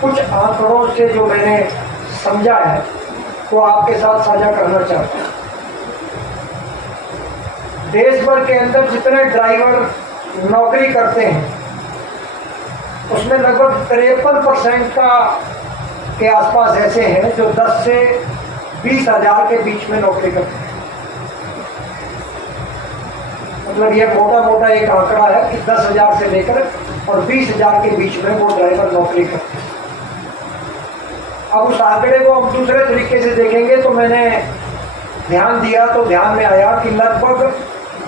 कुछ आंकड़ों से जो मैंने समझा है वो आपके साथ साझा करना चाहता हूँ। देश भर के अंदर जितने ड्राइवर नौकरी करते हैं उसमें लगभग 53% के आसपास ऐसे हैं जो 10 से 20 हज़ार के बीच में नौकरी करते हैं। मतलब ये मोटा मोटा एक आंकड़ा है कि 10,000 से लेकर और 20,000 के बीच में वो ड्राइवर नौकरी करते हैं। अब उस आंकड़े को हम दूसरे तरीके से देखेंगे तो मैंने ध्यान दिया तो ध्यान में आया कि लगभग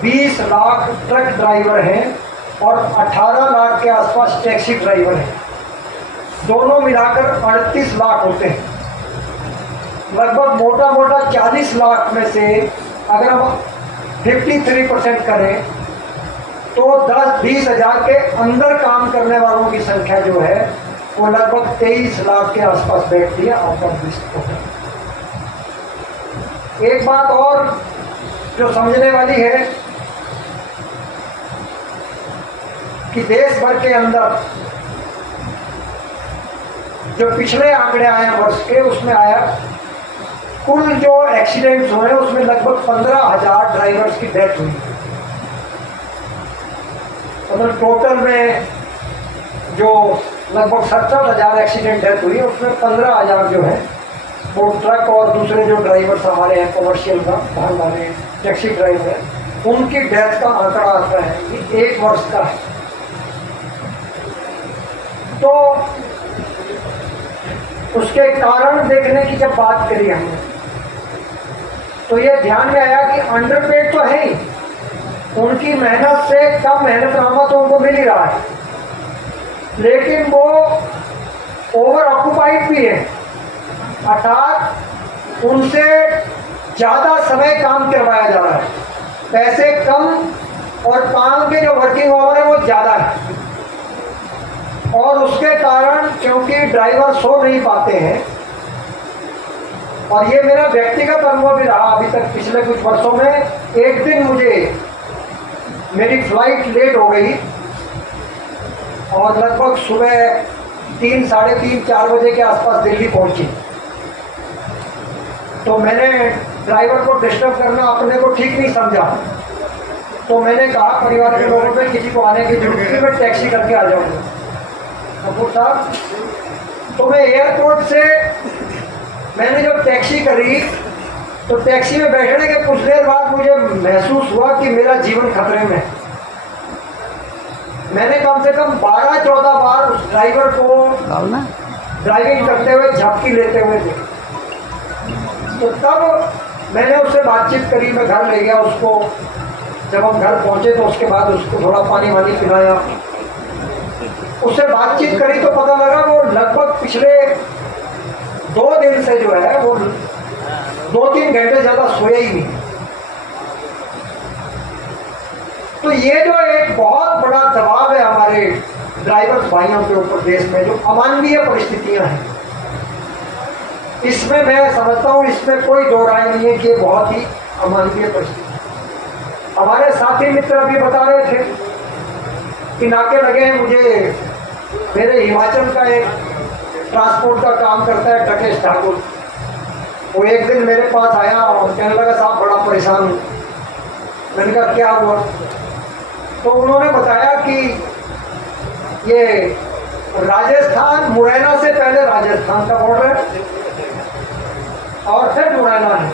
20 लाख ट्रक ड्राइवर हैं और 18 लाख के आसपास टैक्सी ड्राइवर हैं। दोनों मिलाकर 38 लाख होते हैं। लगभग मोटा मोटा 40 लाख में से अगर हम 53% करें तो 10-20 हज़ार के अंदर काम करने वालों की संख्या जो है वो लगभग 23 लाख के आसपास बैठती है आउट। एक बात और जो समझने वाली है कि देश भर के अंदर जो पिछले आंकड़े आए हैं वर्ष के, उसमें आया कुल जो एक्सीडेंट्स हुए उसमें लगभग 15,000 ड्राइवर्स की डेथ हुई। मतलब टोटल में जो लगभग 70,000 एक्सीडेंट डेथ हुई उसमें 15,000 जो है वो ट्रक और दूसरे जो ड्राइवर्स हमारे हैं कमर्शियल का वाहन वाले टैक्सी ड्राइवर हैं उनकी डेथ का आंकड़ा आता है कि 1 वर्ष का है। तो उसके कारण देखने की जब बात करी हमने तो ये ध्यान में आया कि अंडरपेड तो है ही, उनकी मेहनत से कम मेहनत नामत उनको मिल ही रहा है, लेकिन वो ओवर ऑक्युपाइड भी है, अर्थात उनसे ज़्यादा समय काम करवाया जा रहा है, पैसे कम और काम के जो वर्किंग आवर है वो ज़्यादा है। और उसके कारण क्योंकि ड्राइवर सो नहीं पाते हैं, और ये मेरा व्यक्तिगत अनुभव भी रहा अभी तक पिछले कुछ वर्षों में। एक दिन मुझे मेरी फ्लाइट लेट हो गई और लगभग सुबह 3, साढ़े 3, 4 बजे के आसपास दिल्ली पहुंची। तो मैंने ड्राइवर को डिस्टर्ब करना अपने को ठीक नहीं समझा। तो मैंने कहा परिवार के लोगों में किसी को आने की जरूरत नहीं, मैं टैक्सी करके आ जाऊँगा। कपूर साहब, तो मैं एयरपोर्ट से मैंने जब टैक्सी करी तो टैक्सी में बैठने के कुछ देर बाद मुझे महसूस हुआ कि मेरा जीवन खतरे में। मैंने कम से कम 12-14 बार उस ड्राइवर को ड्राइविंग करते हुए झपकी लेते हुए देखा। तो तब मैंने उससे बातचीत करी, मैं घर ले गया उसको। जब हम घर पहुंचे तो उसके बाद उसको थोड़ा पानी वानी पिलाया, उससे बातचीत करी तो पता लगा वो लगभग पिछले 2 दिन से जो है वो 2-3 घंटे ज्यादा सोया ही नहीं। तो ये जो एक बहुत बड़ा दबाव है हमारे ड्राइवर्स भाइयों के ऊपर देश में, जो अमानवीय परिस्थितियां हैं, इसमें मैं समझता हूँ इसमें कोई दो राय नहीं है कि ये बहुत ही अमानवीय परिस्थिति। हमारे साथी मित्र अभी बता रहे थे कि नाके लगे हैं। मुझे मेरे हिमाचल का एक ट्रांसपोर्ट का काम करता है टकेश ठाकुर, वो एक दिन मेरे पास आया और कहने लगा साहब बड़ा परेशान हूँ। मैंने कहा क्या हुआ? तो उन्होंने बताया कि ये राजस्थान, मुरैना से पहले राजस्थान का बॉर्डर है और फिर मुरैना है।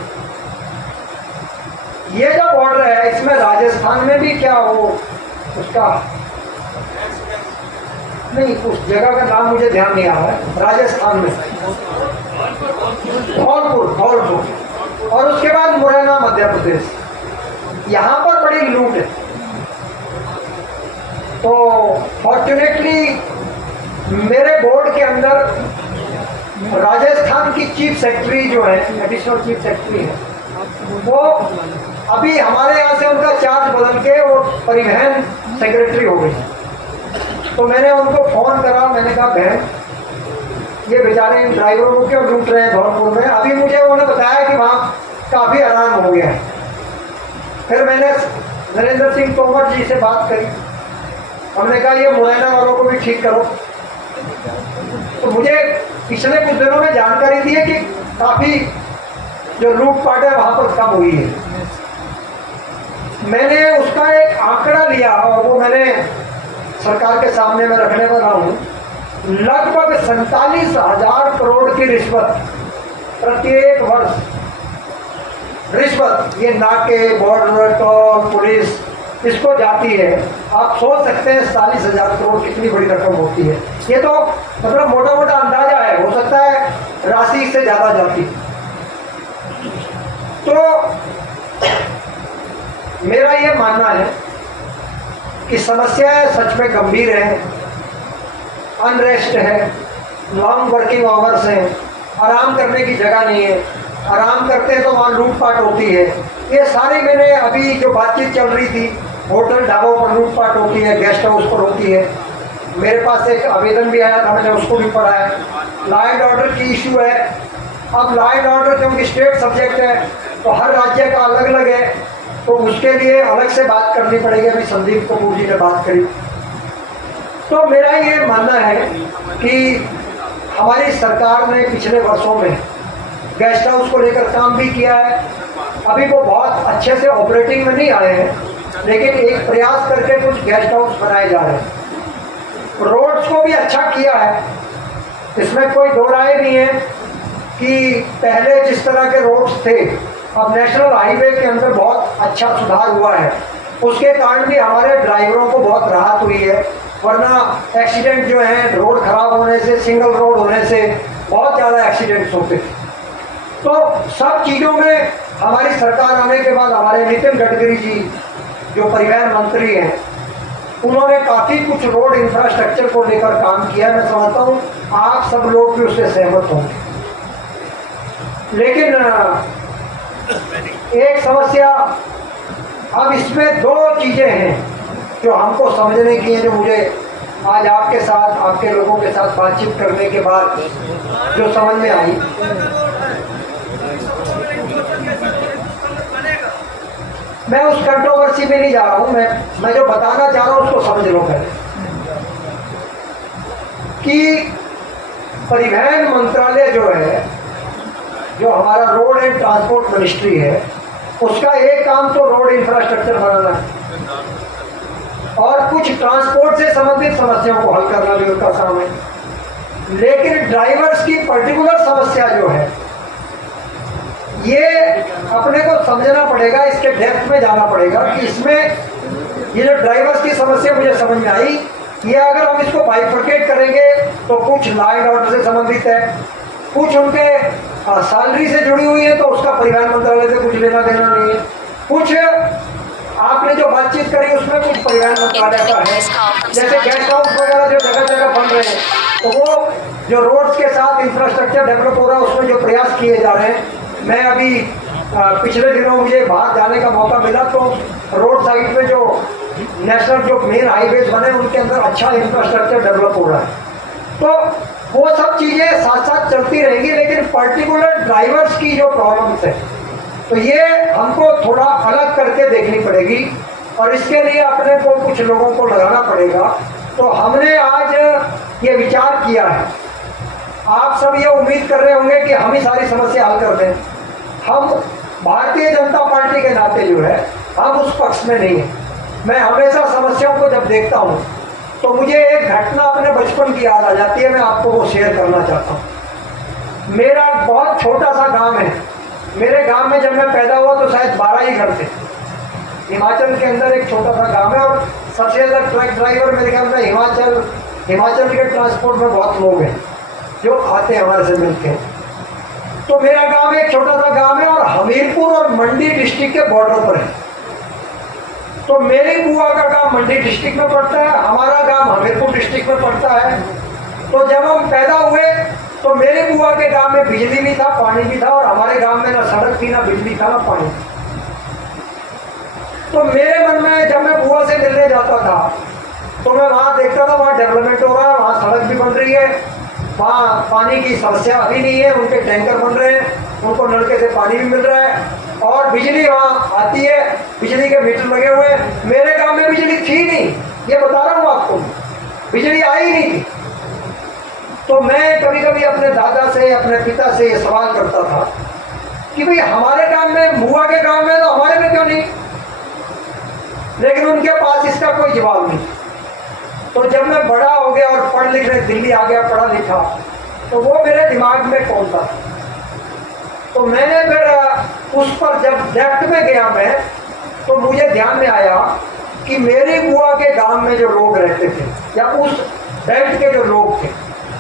ये जो बॉर्डर है इसमें राजस्थान में भी क्या हो उसका नहीं, उस जगह का नाम मुझे ध्यान नहीं आ रहा है, राजस्थान में धौलपुर, और उसके बाद मुरैना मध्य प्रदेश। यहाँ पर बड़ी लूट है। तो फॉर्चुनेटली मेरे बोर्ड के अंदर राजस्थान की चीफ सेक्रेटरी जो है, एडिशनल चीफ सेक्रेटरी है, वो अभी हमारे यहाँ से उनका चार्ज बदल के वो परिवहन सेक्रेटरी हो गई। तो मैंने उनको फोन करा, मैंने कहा बहन ये बेचारे इन ड्राइवरों को क्यों लूट रहे हैं धौलपुर में? अभी मुझे उन्होंने बताया कि वहाँ काफ़ी आराम हो गया है। फिर मैंने नरेंद्र सिंह तोमर जी से बात करी, हमने कहा ये मुरैना वालों को भी ठीक करो। तो मुझे पिछले कुछ दिनों में जानकारी दी है कि काफ़ी जो लूटपाट है वहाँ पर कम हुई है। मैंने उसका एक आंकड़ा लिया और वो मैंने सरकार के सामने में रखने वाला हूँ। लगभग 47,000 करोड़ की रिश्वत प्रत्येक वर्ष, रिश्वत ये नाके, बॉर्डर, टोल, पुलिस, इसको जाती है। आप सोच सकते हैं 47,000 करोड़ कितनी बड़ी रकम होती है। ये तो मतलब मोटा मोटा अंदाजा है, हो सकता है राशि से ज्यादा जाती। तो मेरा ये मानना है कि समस्याएं सच में गंभीर है, अनरेस्ट है, लॉन्ग वर्किंग आवर्स हैं, आराम करने की जगह नहीं है, आराम करते हैं तो वहाँ लूटपाट होती है। ये सारी मैंने अभी जो बातचीत चल रही थी, होटल ढाबों पर लूटपाट होती है, गेस्ट हाउस पर होती है। मेरे पास एक आवेदन भी आया था, मैंने उसको भी पढ़ा है। लॉ एंड ऑर्डर की इशू है। अब लॉ एंड ऑर्डर क्योंकि स्टेट सब्जेक्ट है तो हर राज्य का अलग अलग है, तो उसके लिए अलग से बात करनी पड़ेगी। अभी संदीप कपूर जी ने बात करी। तो मेरा ये मानना है कि हमारी सरकार ने पिछले वर्षों में गेस्ट हाउस को लेकर काम भी किया है। अभी वो बहुत अच्छे से ऑपरेटिंग में नहीं आए हैं, लेकिन एक प्रयास करके कुछ गेस्ट हाउस बनाए जा रहे हैं। रोड्स को भी अच्छा किया है, इसमें कोई दो राय नहीं है कि पहले जिस तरह के रोड्स थे अब नेशनल हाईवे के अंदर बहुत अच्छा सुधार हुआ है। उसके कारण भी हमारे ड्राइवरों को बहुत राहत हुई है, वरना एक्सीडेंट जो है रोड खराब होने से, सिंगल रोड होने से बहुत ज़्यादा एक्सीडेंट्स होते थे। तो सब चीज़ों में हमारी सरकार आने के बाद हमारे नितिन गडकरी जी जो परिवहन मंत्री हैं, उन्होंने काफ़ी कुछ रोड इंफ्रास्ट्रक्चर को लेकर काम किया। मैं समझता हूँ आप सब लोग भी उससे सहमत होंगे। लेकिन एक समस्या, अब इसमें दो चीज़ें हैं जो हमको समझने की है, जो मुझे आज आपके साथ, आपके लोगों के साथ बातचीत करने के बाद जो समझ में आई। मैं उस कंट्रोवर्सी में नहीं जा रहा हूं, मैं जो बताना चाह रहा हूं उसको समझ लो पहले कि परिवहन मंत्रालय जो है जो हमारा रोड एंड ट्रांसपोर्ट मिनिस्ट्री है, उसका एक काम तो रोड इंफ्रास्ट्रक्चर बनाना है और कुछ ट्रांसपोर्ट से संबंधित समस्याओं को हल करना भी उनका काम है। लेकिन ड्राइवर्स की पर्टिकुलर समस्या जो है, ये अपने को समझना पड़ेगा, इसके डेप्थ में जाना पड़ेगा कि इसमें ये जो ड्राइवर्स की समस्या मुझे समझ में आई, ये अगर हम इसको बाइफरकेट करेंगे तो कुछ लॉ एंड ऑर्डर से संबंधित है, कुछ उनके सैलरी से जुड़ी हुई है तो उसका परिवहन मंत्रालय से कुछ लेना देना नहीं है, कुछ आपने जो बातचीत करी उसमें कुछ परिवहन मंत्रालय का है, जैसे गेस्ट हाउस वगैरह जो जगह जगह बन रहे हैं, तो वो जो रोड्स के साथ इंफ्रास्ट्रक्चर डेवलप हो रहा है उसमें जो प्रयास किए जा रहे हैं। मैं अभी पिछले दिनों मुझे बाहर जाने का मौका मिला तो रोड साइड में जो नेशनल जो मेन हाईवेज बने उनके अंदर अच्छा इंफ्रास्ट्रक्चर डेवलप हो रहा है। तो वो सब चीजें साथ साथ चलती रहेंगी, लेकिन पर्टिकुलर ड्राइवर्स की जो प्रॉब्लम्स है तो ये हमको थोड़ा अलग करके देखनी पड़ेगी और इसके लिए अपने को कुछ लोगों को लगाना पड़ेगा। तो हमने आज ये विचार किया है, आप सब ये उम्मीद कर रहे होंगे कि हम ही सारी समस्या हल कर दें। हम भारतीय जनता पार्टी के नाते जो है हम उस पक्ष में नहीं है। मैं हमेशा समस्याओं को जब देखता हूँ तो मुझे एक घटना अपने बचपन की याद आ जाती है, मैं आपको वो शेयर करना चाहता हूँ। मेरा बहुत छोटा सा गांव है, मेरे गांव में जब मैं पैदा हुआ तो शायद 12 ही घर थे। हिमाचल के अंदर एक छोटा सा गांव है और सबसे ज़्यादा ट्रक ड्राइवर मेरे ख्याल में हिमाचल के ट्रांसपोर्ट में बहुत लोग हैं जो आते हैं हमारे से मिलते हैं। तो मेरा गांव एक छोटा सा गांव है और हमीरपुर और मंडी डिस्ट्रिक्ट के बॉर्डर पर है। तो मेरी बुआ का गांव मंडी डिस्ट्रिक्ट में पड़ता है, हमारा गांव हमीरपुर डिस्ट्रिक्ट में पड़ता है। तो जब हम पैदा हुए तो मेरे बुआ के गांव में बिजली भी था, पानी भी था, और हमारे गांव में ना सड़क थी, ना बिजली था, ना पानी। तो मेरे मन में जब मैं बुआ से मिलने जाता था तो मैं वहाँ देखता था वहाँ डेवलपमेंट हो रहा है, वहाँ सड़क भी बन रही है, वहाँ पानी की समस्या अभी नहीं है, उनके टैंकर बन रहे हैं, उनको नलके से पानी भी मिल रहा है और बिजली वहाँ आती है, बिजली के मीटर लगे हुए हैं। मेरे गांव में बिजली थी नहीं, ये बता रहा हूँ आपको, बिजली आई नहीं थी। तो मैं कभी कभी अपने दादा से, अपने पिता से ये सवाल करता था कि भाई हमारे गांव में, बुआ के गांव में, तो हमारे में क्यों नहीं? लेकिन उनके पास इसका कोई जवाब नहीं। तो जब मैं बड़ा हो गया और पढ़ लिख रहे, दिल्ली आ गया, पढ़ा लिखा, तो वो मेरे दिमाग में कौन था। तो मैंने फिर उस पर जब डेप्थ में गया मैं, तो मुझे ध्यान में आया कि मेरी बुआ के गांव में जो लोग रहते थे या उस बेल्ट के जो लोग थे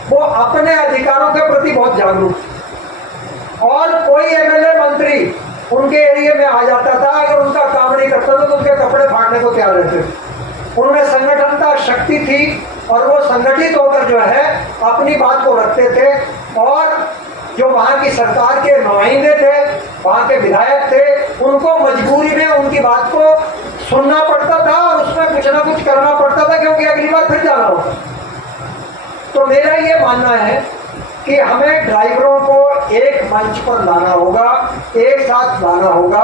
वो अपने अधिकारों के प्रति बहुत जागरूक थे। और कोई एमएलए मंत्री उनके एरिया में आ जाता था, अगर उनका काम नहीं करता था तो उनके कपड़े फाड़ने को तैयार रहते थे। उनमें संगठनता शक्ति थी और वो संगठित होकर जो है अपनी बात को रखते थे। और जो वहाँ की सरकार के नुमाइंदे थे, वहाँ के विधायक थे, उनको मजबूरी में उनकी बात को सुनना पड़ता था और उसमें कुछ ना कुछ करना पड़ता था, क्योंकि अगली बार फिर जाना होता। तो मेरा ये मानना है कि हमें ड्राइवरों को एक मंच पर लाना होगा, एक साथ लाना होगा।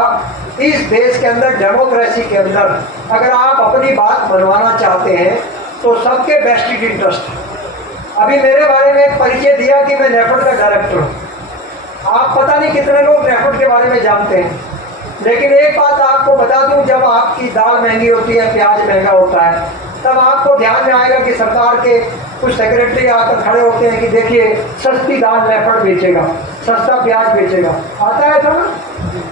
इस देश के अंदर, डेमोक्रेसी के अंदर, अगर आप अपनी बात मनवाना चाहते हैं तो सबके बेस्ट इंटरेस्ट है। अभी मेरे बारे में एक परिचय दिया कि मैं नेफेड का डायरेक्टर हूँ। आप पता नहीं कितने लोग नेफेड के बारे में जानते हैं, लेकिन एक बात आपको बता दूं, जब आपकी दाल महंगी होती है, प्याज महंगा होता है, तब आपको ध्यान में आएगा कि सरकार के कुछ सेक्रेटरी आकर खड़े होते हैं कि देखिए सस्ती दाल नेफेड बेचेगा, सस्ता प्याज बेचेगा, आता है था ना।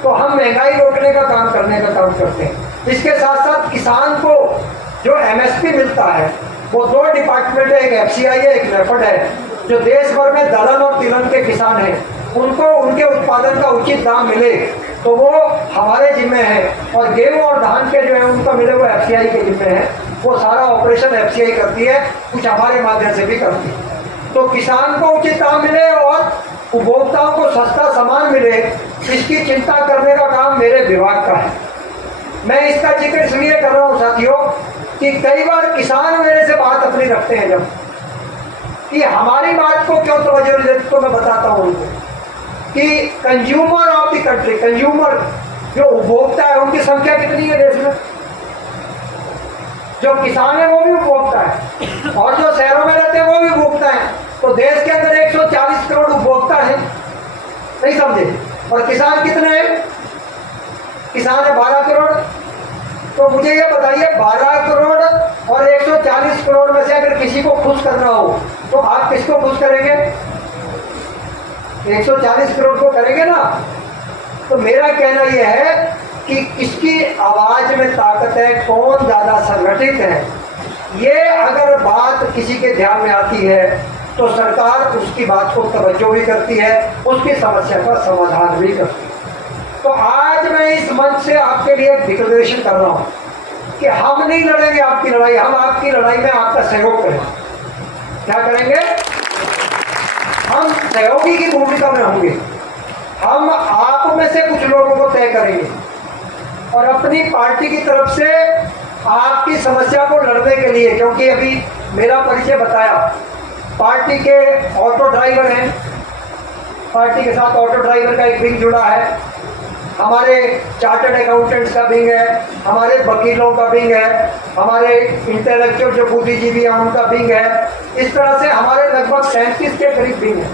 तो हम महंगाई रोकने का काम करने का काम करते हैं। इसके साथ साथ किसान को जो एमएसपी मिलता है वो दो डिपार्टमेंट है, एक एफसीआई है, एक नेफेड है। जो देश भर में दलहन और तिलहन के किसान हैं उनको उनके उत्पादन का उचित दाम मिले तो वो हमारे जिम्मे है, और गेहूं और धान के जो है उनका मिले वो एफसीआई के जिम्मे है। वो सारा ऑपरेशन एफसीआई करती है, कुछ हमारे माध्यम से भी करती है। तो किसान को उचित दाम मिले और उपभोक्ताओं को सस्ता सामान मिले, इसकी चिंता करने का काम मेरे विभाग का है। मैं इसका जिक्र इसलिए कर रहा हूँ साथियों कि कई बार किसान मेरे से बात अपनी रखते हैं जब, कि हमारी बात को क्यों तवज्जो नहीं देते, तो मैं बताता हूँ उनको कि consumer of the country, consumer जो उपभोक्ता है उनकी संख्या कितनी है देश में? जो किसान है वो भी उपभोक्ता है और जो शहरों में रहते हैं वो भी उपभोक्ता है। तो देश के अंदर 140 करोड़ उपभोक्ता है। नहीं समझे? और किसान कितने हैं? किसान है 12 करोड़। तो मुझे ये बताइए 12 करोड़ और 140 करोड़ में से अगर किसी को खुश करना हो तो आप किसको खुश करेंगे? 140 करोड़ को करेंगे ना। तो मेरा कहना यह है कि किसकी आवाज में ताकत है, कौन ज्यादा संगठित है, ये अगर बात किसी के ध्यान में आती है तो सरकार उसकी बात को तवज्जो भी करती है, उसकी समस्या का समाधान भी करती है। तो आज मैं इस मंच से आपके लिए एक डिक्लेरेशन कर रहा हूं कि हम नहीं लड़ेंगे आपकी लड़ाई, हम आपकी लड़ाई में आपका सहयोग करेंगे। क्या करेंगे? हम सहयोगी की भूमिका में होंगे। हम आप में से कुछ लोगों को तय करेंगे और अपनी पार्टी की तरफ से आपकी समस्या को लड़ने के लिए, क्योंकि अभी मेरा परिचय बताया, पार्टी के ऑटो ड्राइवर हैं, पार्टी के साथ ऑटो ड्राइवर का एक विंग जुड़ा है, हमारे चार्टर्ड अकाउंटेंट्स का विंग है, हमारे वकीलों का विंग है, हमारे इंटेलेक्चुअल जो बुद्धिजीवी हैं उनका विंग है। इस तरह से हमारे लगभग 37 के करीब विंग है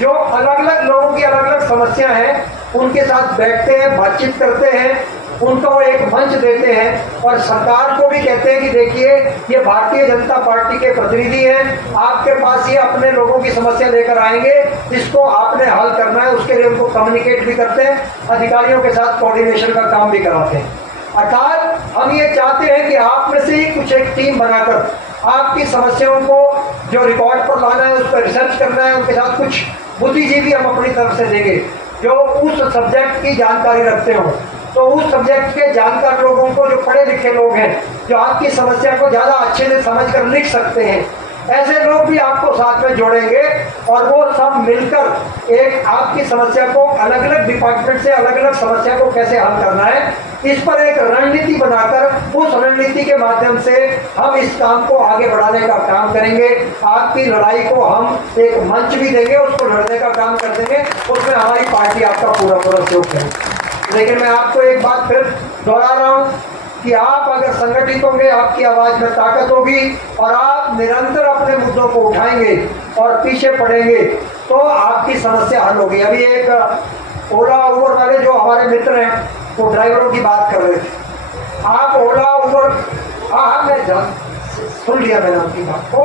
जो अलग अलग लोगों की अलग अलग समस्या हैं, उनके साथ बैठते हैं, बातचीत करते हैं, उनको एक मंच देते हैं और सरकार को भी कहते हैं कि देखिए ये भारतीय जनता पार्टी के प्रतिनिधि हैं, आपके पास ये अपने लोगों की समस्या लेकर आएंगे, इसको आपने हल करना है। उसके लिए उनको कम्युनिकेट भी करते हैं, अधिकारियों के साथ कोऑर्डिनेशन का काम भी कराते हैं। अर्थात हम ये चाहते हैं कि आप में से ही कुछ एक टीम बनाकर आपकी समस्याओं को जो रिकॉर्ड पर लाना है, उस पर रिसर्च करना है, उनके साथ कुछ बुद्धिजीवी हम अपनी तरफ से देंगे जो उस सब्जेक्ट की जानकारी रखते हो। तो उस सब्जेक्ट के जानकार लोगों को, जो पढ़े लिखे लोग हैं, जो आपकी समस्या को ज्यादा अच्छे से समझकर लिख सकते हैं, ऐसे लोग भी आपको साथ में जोड़ेंगे और वो सब मिलकर एक आपकी समस्या को अलग अलग डिपार्टमेंट से अलग अलग समस्या को कैसे हल करना है, इस पर एक रणनीति बनाकर उस रणनीति के माध्यम से हम इस काम को आगे बढ़ाने का काम करेंगे। आपकी लड़ाई को हम एक मंच भी देंगे, उसको लड़ने का काम कर देंगे, उसमें हमारी पार्टी आपका पूरा पूरा सहयोग करेगी। लेकिन मैं आपको एक बात फिर दोहरा रहा हूं कि आप अगर संगठित होंगे, आपकी आवाज में ताकत होगी और आप निरंतर अपने मुद्दों को उठाएंगे और पीछे पड़ेंगे तो आपकी समस्या हल होगी। अभी एक ओला उबर वाले जो हमारे मित्र हैं वो ड्राइवरों की बात कर रहे थे। आप ओला उबर, हाँ मैं सुन लिया मैंने उनकी बात को।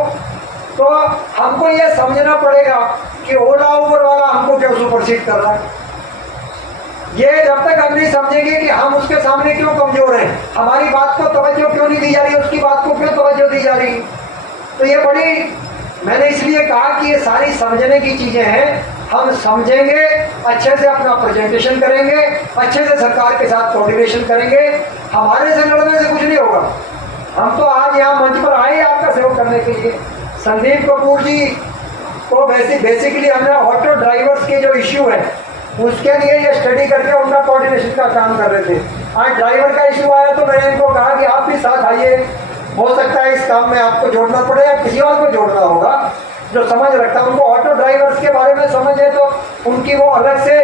तो हमको ये समझना पड़ेगा कि ओला उबर वाला हमको क्यों सुपरसीड कर रहा है। ये जब तक हम नहीं समझेंगे कि हम उसके सामने क्यों कमजोर हैं, हमारी बात को तवज्जो क्यों नहीं दी जा रही, उसकी बात को क्यों तवज्जो दी जा रही, तो ये बड़ी, मैंने इसलिए कहा कि ये सारी समझने की चीजें हैं। हम समझेंगे, अच्छे से अपना प्रेजेंटेशन करेंगे, अच्छे से सरकार के साथ कोऑर्डिनेशन करेंगे। हमारे से लड़ने से कुछ नहीं होगा। हम तो आज यहाँ मंच पर आए आपका सहयोग करने के लिए। संदीप कपूर जी को बेसिकली हमने ऑटो ड्राइवर्स के जो इश्यू है उसके लिए ये स्टडी करके उनका कोऑर्डिनेशन का काम कर रहे थे। आज ड्राइवर का इशू आया तो मैंने इनको कहा कि आप भी साथ आइए, हो सकता है इस काम में आपको जोड़ना पड़े या किसी और को जोड़ना होगा जो समझ रखता है। उनको ऑटो ड्राइवर्स के बारे में समझ है तो उनकी वो अलग से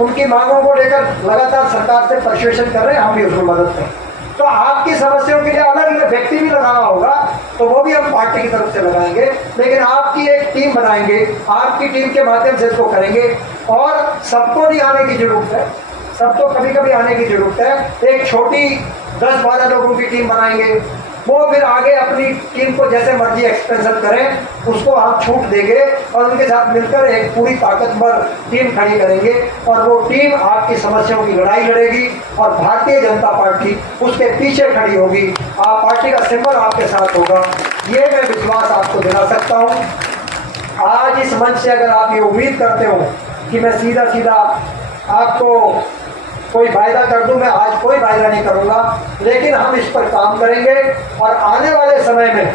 उनकी मांगों को लेकर लगातार सरकार से परसुएशन कर रहे हैं, हम भी उसमें मदद करें। तो आपकी समस्याओं के लिए अलग व्यक्ति भी लगाना होगा तो वो भी हम पार्टी की तरफ से लगाएंगे, लेकिन आपकी एक टीम बनाएंगे, आपकी टीम के माध्यम से इसको करेंगे। और सबको नहीं आने की जरूरत है, सबको कभी कभी आने की जरूरत है। एक छोटी 10-12 लोगों की टीम बनाएंगे, वो फिर आगे अपनी टीम को जैसे मर्जी एक्सपेंशन करें, उसको हम छूट देंगे और उनके साथ मिलकर एक पूरी ताकतवर टीम खड़ी करेंगे और वो टीम आपकी समस्याओं की लड़ाई लड़ेगी और भारतीय जनता पार्टी उसके पीछे खड़ी होगी। आप पार्टी का सिंबल आपके साथ होगा, ये मैं विश्वास आपको दिला सकता हूँ। आज इस मंच से अगर आप ये उम्मीद करते हो कि मैं सीधा सीधा आपको कोई वायदा कर दूं, मैं आज कोई वायदा नहीं करूंगा, लेकिन हम इस पर काम करेंगे और आने वाले समय में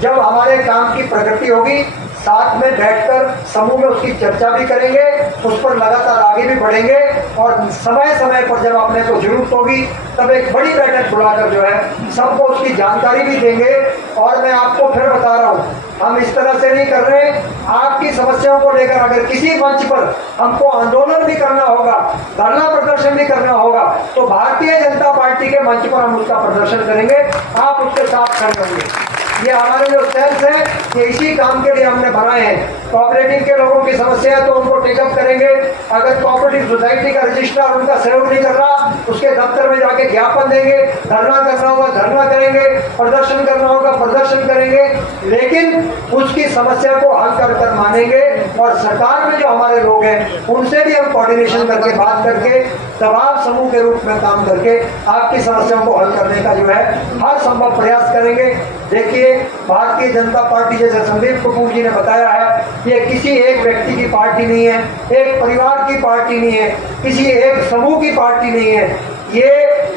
जब हमारे काम की प्रगति होगी, साथ में बैठकर समूह में उसकी चर्चा भी करेंगे, उस पर लगातार आगे भी बढ़ेंगे और समय समय पर जब अपने को जरूरत होगी तब एक बड़ी बैठक बुलाकर जो है सबको उसकी जानकारी भी देंगे। और मैं आपको फिर बता रहा हूँ, हम इस तरह से नहीं कर रहे। आपकी समस्याओं को लेकर अगर किसी मंच पर हमको आंदोलन भी करना होगा, धरना प्रदर्शन भी करना होगा, तो भारतीय जनता पार्टी के मंच पर हम उसका प्रदर्शन करेंगे, आप उसके साथ खड़े होंगे। ये हमारे जो सेल्स है ये इसी काम के लिए हमने बनाए हैं। कोऑपरेटिव के लोगों की समस्या है तो उनको टेकअप करेंगे। अगर कोऑपरेटिव सोसाइटी का रजिस्ट्रार उनका सहयोग नहीं कर रहा, उसके दफ्तर में जाके ज्ञापन देंगे, धरना करना होगा धरना करेंगे, प्रदर्शन करना होगा प्रदर्शन करेंगे, लेकिन उसकी समस्या को हल कर मानेंगे। और सरकार में जो हमारे लोग हैं उनसे भी हम कोऑर्डिनेशन करके बात करके दबाव समूह के रूप में काम करके आपकी समस्याओं को हल करने का जो है हर संभव प्रयास करेंगे। देखिए, भारतीय जनता पार्टी जैसे संदीप कपूर जी ने बताया है, ये किसी एक व्यक्ति की पार्टी नहीं है, एक परिवार की पार्टी नहीं है, किसी एक समूह की पार्टी नहीं है, ये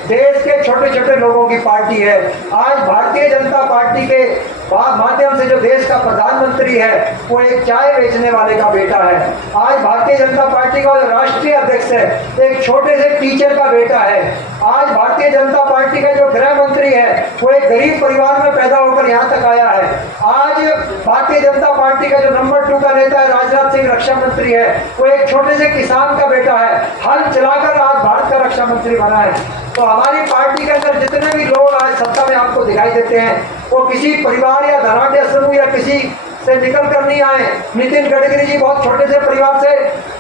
देश के छोटे छोटे लोगों की पार्टी है। आज भारतीय जनता पार्टी के माध्यम से जो देश का प्रधानमंत्री है वो एक चाय बेचने वाले का बेटा है। आज भारतीय जनता पार्टी का जो राष्ट्रीय अध्यक्ष है एक छोटे से टीचर का बेटा है। आज भारतीय जनता पार्टी का जो गृह मंत्री है वो एक गरीब परिवार में पैदा होकर यहाँ तक आया है। आज भारतीय जनता पार्टी का जो नंबर 2 का नेता है राजनाथ सिंह रक्षा मंत्री है, वो एक छोटे से किसान का बेटा है, हल चलाकर आज भारत का रक्षा मंत्री बना है। तो हमारी पार्टी के अंदर जितने भी लोग आज सत्ता में आपको दिखाई देते हैं वो किसी परिवार या धनाढ़ समूह या किसी से निकल कर नहीं आए। नितिन गडकरी जी बहुत छोटे से परिवार से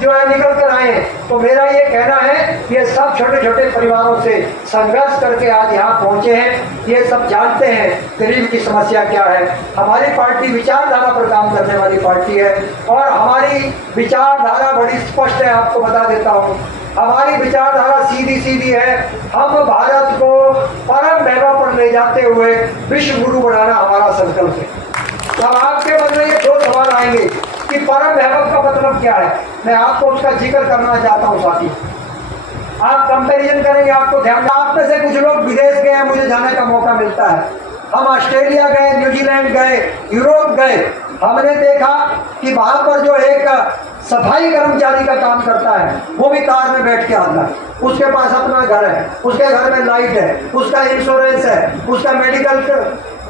जो है निकल कर आए। तो मेरा ये कहना है ये सब छोटे छोटे परिवारों से संघर्ष करके आज यहाँ पहुंचे हैं। ये सब जानते हैं गरीब की समस्या क्या है। हमारी पार्टी विचारधारा पर काम करने वाली पार्टी है और हमारी विचारधारा बड़ी स्पष्ट है। आपको बता देता हूँ, हमारी विचारधारा सीधी सीधी है। हम भारत को परम वैभव पर ले जाते हुए विश्व गुरु बनाना हमारा संकल्प है। अब आपके मन में ये 2 सवाल आएंगे कि परम वैभव का मतलब क्या है। मैं आपको उसका जिक्र करना चाहता हूँ साथी। आप कंपैरिजन करेंगे, आपको ध्यान, आप में से कुछ लोग विदेश गए हैं, मुझे जाने का मौका मिलता है। हम ऑस्ट्रेलिया गए, न्यूजीलैंड गए, यूरोप गए, हमने देखा कि वहां पर जो एक सफाई कर्मचारी का काम करता है वो भी कार में बैठ के आता है। उसके पास अपना घर है, उसके घर में लाइट है, उसका इंश्योरेंस है, उसका मेडिकल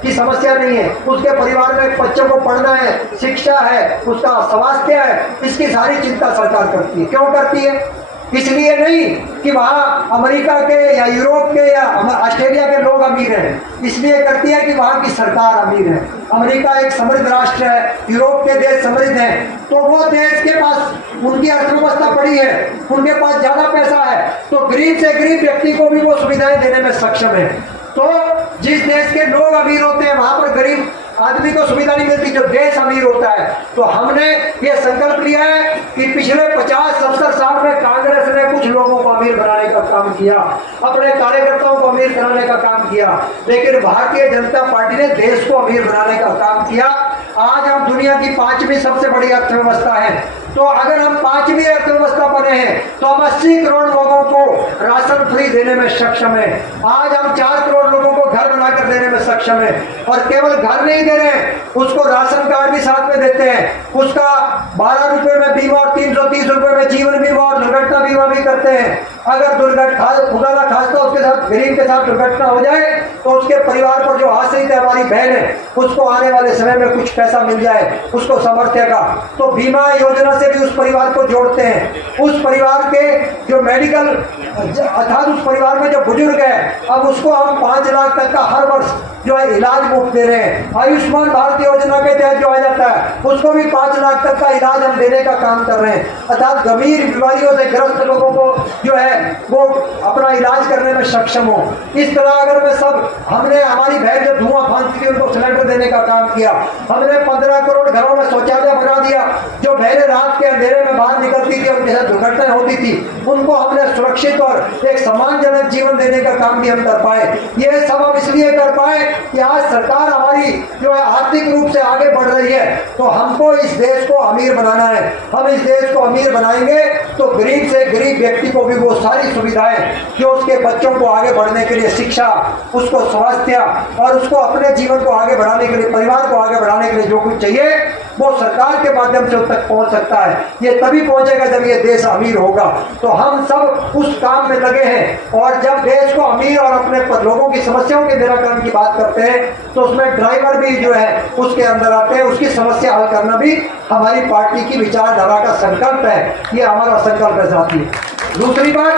की समस्या नहीं है, उसके परिवार में बच्चों को पढ़ना है, शिक्षा है, उसका स्वास्थ्य है, इसकी सारी चिंता सरकार करती है। क्यों करती है? इसलिए नहीं कि वहाँ अमेरिका के या यूरोप के या ऑस्ट्रेलिया के लोग अमीर हैं, इसलिए करती है कि वहाँ की सरकार अमीर है। अमेरिका एक समृद्ध राष्ट्र है, यूरोप के देश समृद्ध हैं, तो वो देश के पास उनकी अर्थव्यवस्था बड़ी है, उनके पास ज्यादा पैसा है, तो गरीब से गरीब व्यक्ति को भी वो सुविधाएं देने में सक्षम है। तो जिस देश के लोग अमीर होते हैं वहां पर गरीब आदमी को सुविधा नहीं मिलती, जो देश अमीर होता है। तो हमने ये संकल्प लिया है कि पिछले 50-70 साल में कांग्रेस ने कुछ लोगों को अमीर बनाने का काम किया, अपने कार्यकर्ताओं को अमीर बनाने का काम किया, लेकिन भारतीय जनता पार्टी ने देश को अमीर बनाने का काम किया। आज हम दुनिया की 5वीं सबसे बड़ी अर्थव्यवस्था है। तो अगर हम 5वीं अर्थव्यवस्था बने हैं तो हम 80 करोड़ लोगों को राशन फ्री देने में सक्षम है। आज हम 4 करोड़ लोगों को घर बनाकर देने में सक्षम है। और केवल घर नहीं दे रहे हैं, उसको राशन कार्ड भी साथ में देते हैं, उसका 12 रुपए में बीमा और 330 रुपए में जीवन बीमा और दुर्घटना बीमा भी करते हैं। अगर दुर्घटना खुदा ना खास्ता उसके साथ गरीब के साथ दुर्घटना हो जाए तो उसके परिवार पर जो आश्रित है हमारी बहन है, उसको आने वाले समय में कुछ पैसा मिल जाए, उसको सामर्थ्य का, तो बीमा योजना से भी उस परिवार को जोड़ते हैं। उस परिवार के जो मेडिकल अर्थात उस परिवार में जो बुजुर्ग है, अब उसको हम 5 लाख तक का हर वर्ष जो है इलाज मुफ्त दे रहे हैं। आयुष्मान भारत योजना के तहत जो आ जाता है उसको भी 5 लाख तक का इलाज हम देने का काम कर रहे हैं। अर्थात गंभीर बीमारियों से ग्रस्त लोगों को जो है वो अपना इलाज करने में सक्षम हो। इस तरह अगर मैं सब हमने हमारी बहन जो धुआं फांकती थी उनको सिलेंडर देने का काम किया। हमने 15 करोड़ घरों में शौचालय बना दिया। जो बहनें रात के अंधेरे में बाहर निकलती थी और उनके साथ दुर्घटनाएं होती थी उनको हमने सुरक्षित और एक सम्मानजनक जीवन देने का काम भी हम कर पाए। ये सब हम इसलिए कर पाए कि आज सरकार हमारी जो है आर्थिक रूप से आगे बढ़ रही है। तो हमको इस देश को अमीर बनाना है। हम इस देश को अमीर बनाएंगे तो गरीब से गरीब व्यक्ति को भी वो सारी सुविधाएं जो उसके बच्चों को आगे बढ़ने के लिए शिक्षा, उसको स्वास्थ्य और उसको अपने जीवन को आगे बढ़ाने के लिए, परिवार को आगे बढ़ाने के लिए जो कुछ चाहिए वो सरकार के माध्यम से उस तक पहुंच सकता है। ये तभी पहुंचेगा जब ये देश अमीर होगा। तो हम सब उस काम में लगे हैं। और जब देश को अमीर और अपने लोगों की समस्याओं के निराकरण की बात करते हैं तो उसमें ड्राइवर भी जो है उसके अंदर आते हैं। उसकी समस्या हल करना भी हमारी पार्टी की विचारधारा का संकल्प है। ये हमारा संकल्प है साथी। दूसरी बात,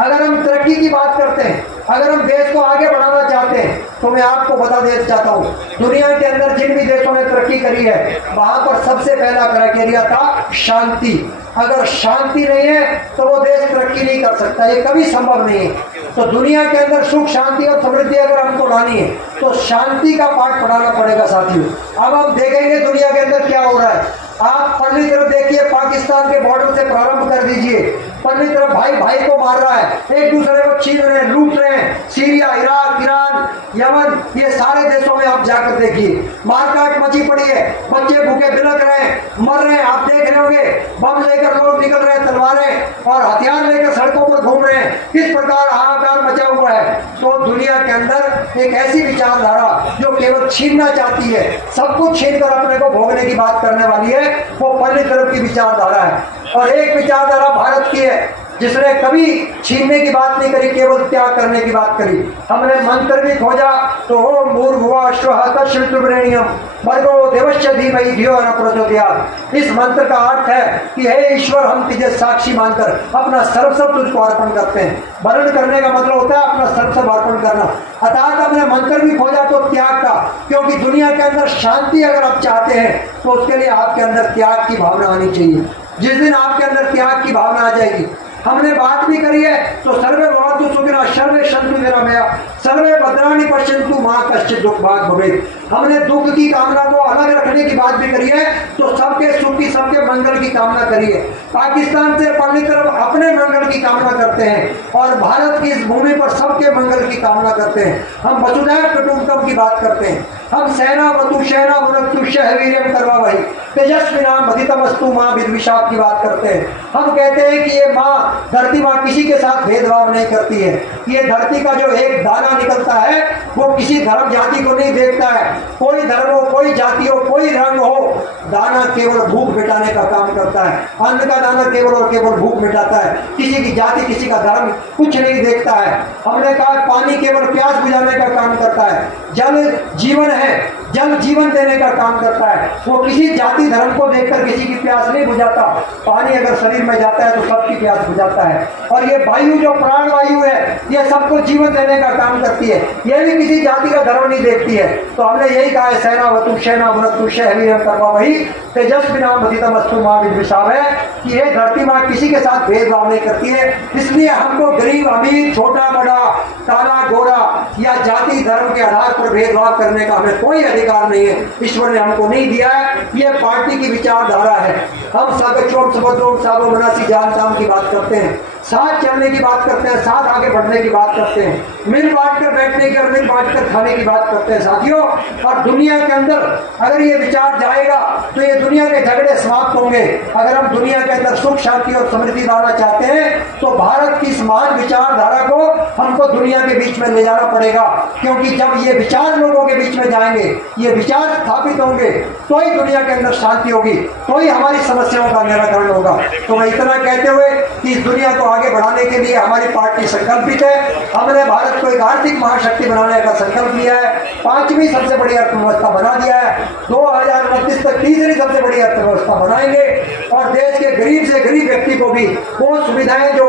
अगर हम तरक्की की बात करते हैं, अगर हम देश को आगे बढ़ाना चाहते हैं तो तो मैं आपको बता देना चाहता हूँ, दुनिया के अंदर जिन भी देशों ने तरक्की करी है वहां पर सबसे पहला क्राइटेरिया था शांति। अगर शांति नहीं है तो वो देश तरक्की नहीं कर सकता, ये कभी संभव नहीं है। तो दुनिया के अंदर सुख शांति और समृद्धि अगर हमको लानी है तो शांति का पाठ पढ़ाना पड़ेगा साथियों। अब हम देखेंगे दुनिया के अंदर क्या हो रहा है। आप पहली तरफ देखिए, पाकिस्तान के बॉर्डर से प्रारंभ कर दीजिए, पहली तरफ भाई भाई को मार रहा है, एक दूसरे को छीन रहे हैं, लूट रहे हैं। सीरिया, इराक, ईरान, यमन, ये सारे देशों में आप जाकर देखिए मारकाट मची पड़ी है, बच्चे भूखे बिलक रहे हैं, मर रहे हैं। आप देख रहे होंगे बम लेकर लोग निकल रहे हैं, तलवारें और हथियार लेकर सड़कों पर घूम रहे हैं, किस प्रकार हाहाकार मचा हुआ है। तो दुनिया के अंदर एक ऐसी विचारधारा जो केवल छीनना चाहती है, सब कुछ छीनकर अपने को भोगने की बात करने वाली है, वो पहली तरफ की विचारधारा है। और एक विचारधारा भारत की है जिसने कभी छीनने की बात नहीं करी, केवल त्याग करने की बात करी। हमने मंत्र भी खोजा तो ओम भूर्भुवः स्वः तत्सवितुर्वरेण्यं भर्गो देवस्य धीमहि धियो न प्रचोदयात्। इस मंत्र का अर्थ है कि हे ईश्वर, हम तुझे साक्षी मानकर अपना सर्वस्व तुझको अर्पण करते हैं। वर्ण करने का मतलब होता है अपना सर्वस्व अर्पण करना। अर्थात हमने मंत्र भी खोजा तो त्याग का, क्योंकि दुनिया के अंदर शांति अगर आप चाहते हैं तो उसके लिए आपके अंदर त्याग की भावना आनी चाहिए। जिस दिन आपके अंदर त्याग की भावना आ जाएगी, हमने बात भी करी है तो सर्वे भवन्तु सुखिनः सर्वे सन्तु निरामया सर्वे भद्राणि पश्यन्तु मा कश्चित् दुःख भाग् भवेत्। हमने दुख की कामना को अलग रखने की बात भी करी है, तो सबके सुख की, सबके मंगल की कामना करी है। पाकिस्तान से पहली तरफ अपने मंगल की कामना करते हैं और भारत की इस भूमि पर सबके मंगल की कामना करते हैं। हम वसुधैव कुटुम्बकम की बात करते हैं, हम सेनावतु सेना भुनक्तु वीर्यं कर्वावहै तेजस्विनावधीतमस्तु मां विद्विषात् की बात करते हैं। हम कहते हैं कि ये माँ, धरती माँ किसी के साथ भेदभाव नहीं करती है। ये धरती का जो एक दाना निकलता है वो किसी धर्म जाति को नहीं देखता है, कोई धर्म हो, कोई जाति हो, कोई रंग हो, दाना केवल भूख मिटाने का काम करता है। अन्न का दाना केवल और केवल भूख मिटाता है, किसी की जाति, किसी का धर्म कुछ नहीं देखता है। हमने कहा पानी केवल प्यास बुझाने का काम करता है, जल जीवन है, जल जीवन देने का काम करता है। वो किसी जाति धर्म को देखकर किसी की प्यास नहीं बुझाता। पानी अगर शरीर में जाता है तो सबकी प्यास बुझाता है। और ये वायु जो प्राण वायु है, ये सबको जीवन देने का काम करती है, ये भी किसी जाति का धर्म नहीं देखती है। तो हमने यही कहा है सेनावतु सेना भुनक्तु वीर्यं कर्वावहै तेजस्विनावधीतमस्तु मां विद्विषावहै है कि ये धरती माँ किसी के साथ भेदभाव नहीं करती है। इसलिए हमको गरीब अमीर, छोटा बड़ा, काला गोरा या जाति धर्म के आधार पर भेदभाव करने का हमें कोई अधिकार नहीं है, ईश्वर ने हमको नहीं दिया है। ये पार्टी की विचारधारा है। हम सागचोम सुभद्रोम सागो मनासी जान शाम की बात करते हैं, साथ चलने की बात करते हैं, साथ आगे बढ़ने की बात करते हैं, मिल बांट कर बैठने की और मिल बांट कर खाने की बात करते हैं साथियों। और दुनिया के अंदर अगर ये विचार जाएगा तो ये दुनिया के झगड़े समाप्त होंगे। अगर हम दुनिया के अंदर सुख शांति और समृद्धि लाना चाहते हैं तो भारत की इस महान विचारधारा को हमको दुनिया के बीच में ले जाना पड़ेगा, क्योंकि जब ये विचार लोगों के बीच में जाएंगे, ये विचार स्थापित होंगे, तो ही दुनिया के अंदर शांति होगी, तो ही हमारी समस्याओं का निराकरण होगा। तो मैं इतना कहते हुए कि इस दुनिया को आगे बढ़ाने के लिए हमारी पार्टी संकल्पित है। हमने भारत को एक आर्थिक महाशक्ति बनाने का संकल्प लिया है, 5वीं सबसे बड़ी अर्थव्यवस्था बना दिया है, 2029 तक 3री सबसे बड़ी अर्थव्यवस्था बनाएंगे और देश के गरीब से गरीब व्यक्ति को भी वो सुविधाएं जो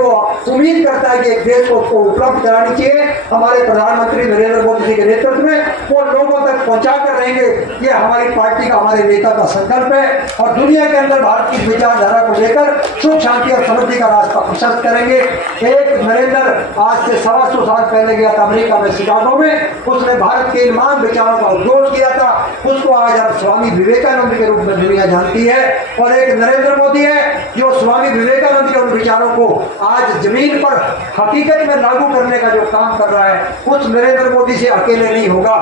उम्मीद करता है कि एक देश को उपलब्ध करानी चाहिए, हमारे प्रधानमंत्री नरेंद्र मोदी जी के नेतृत्व में वो लोगों तक पहुंचा कर रहेंगे। ये हमारी पार्टी का, हमारे नेता का संकल्प है। और दुनिया के अंदर भारत की विचारधारा को लेकर सुख शांति और समृद्धि का रास्ता प्रशस्त करेंगे। एक नरेंद्र आज से 125 साल पहले गया था अमेरिका में, शिकागो में, उसने भारत के महान विचारों का उद्घोष किया था। उसको आज हम स्वामी विवेकानंद के रूप में दुनिया जानती है। और एक नरेंद्र मोदी है जो स्वामी विवेकानंद के उन विचारों को आज जमीन पर हकीकत में लागू करने का जो काम कर रहा है, उस नरेंद्र मोदी से अकेले नहीं होगा।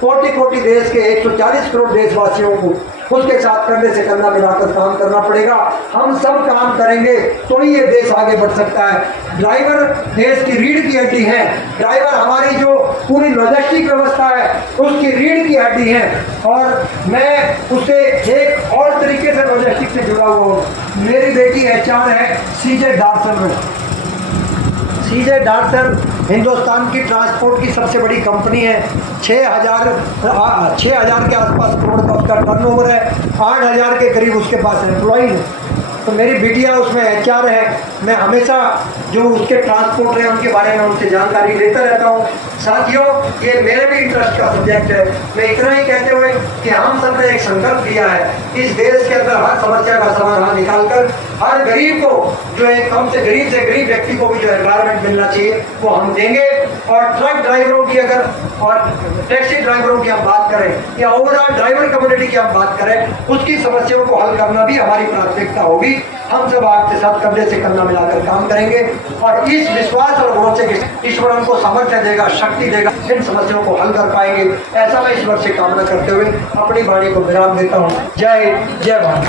कोटि कोटि देश के 140 करोड़ देशवासियों को उसके साथ कंधे से कंधा मिलाकर काम करना पड़ेगा। हम सब काम करेंगे तो ही ये देश आगे बढ़ सकता है। ड्राइवर देश की रीढ़ की हड्डी है, ड्राइवर हमारी जो पूरी लॉजिस्टिक व्यवस्था है उसकी रीढ़ की हड्डी है। और मैं उससे एक और तरीके से लॉजिस्टिक से जुड़ा हुआ हूँ। मेरी बेटी HR है CJ डार्सन में। CJ डार्सन हिंदुस्तान की ट्रांसपोर्ट की सबसे बड़ी कंपनी है। 6,000 के आसपास करोड़ का उसका टर्नओवर है, 8,000 के करीब उसके पास एम्प्लॉई है। तो मेरी बिटिया उसमें HR है। मैं हमेशा जो उसके ट्रांसपोर्ट है उनके बारे में उनसे जानकारी लेता रहता हूँ। साथियों, ये मेरे भी इंटरेस्ट का सब्जेक्ट है। मैं इतना ही कहते हुए कि हम सब ने एक संकल्प लिया है, इस देश के अंदर हर समस्या का समाधान निकालकर हर गरीब को जो है, कम से गरीब व्यक्ति को भी जो एनवायरमेंट मिलना चाहिए वो हम देंगे। और ट्रक ड्राइवरों की अगर और टैक्सी ड्राइवरों की हम बात करें या ओवरऑल ड्राइवर कम्युनिटी की हम बात करें, उसकी समस्याओं को हल करना भी हमारी प्राथमिकता होगी। हम सब आपके साथ कंधे से कंधा मिलाकर काम करेंगे और इस विश्वास और भरोसे के ईश्वर हमको सामर्थ्य देगा, शक्ति देगा, इन समस्याओं को हल कर पाएंगे, ऐसा मैं ईश्वर से कामना करते हुए अपनी वाणी को विराम देता हूँ। जय भारत।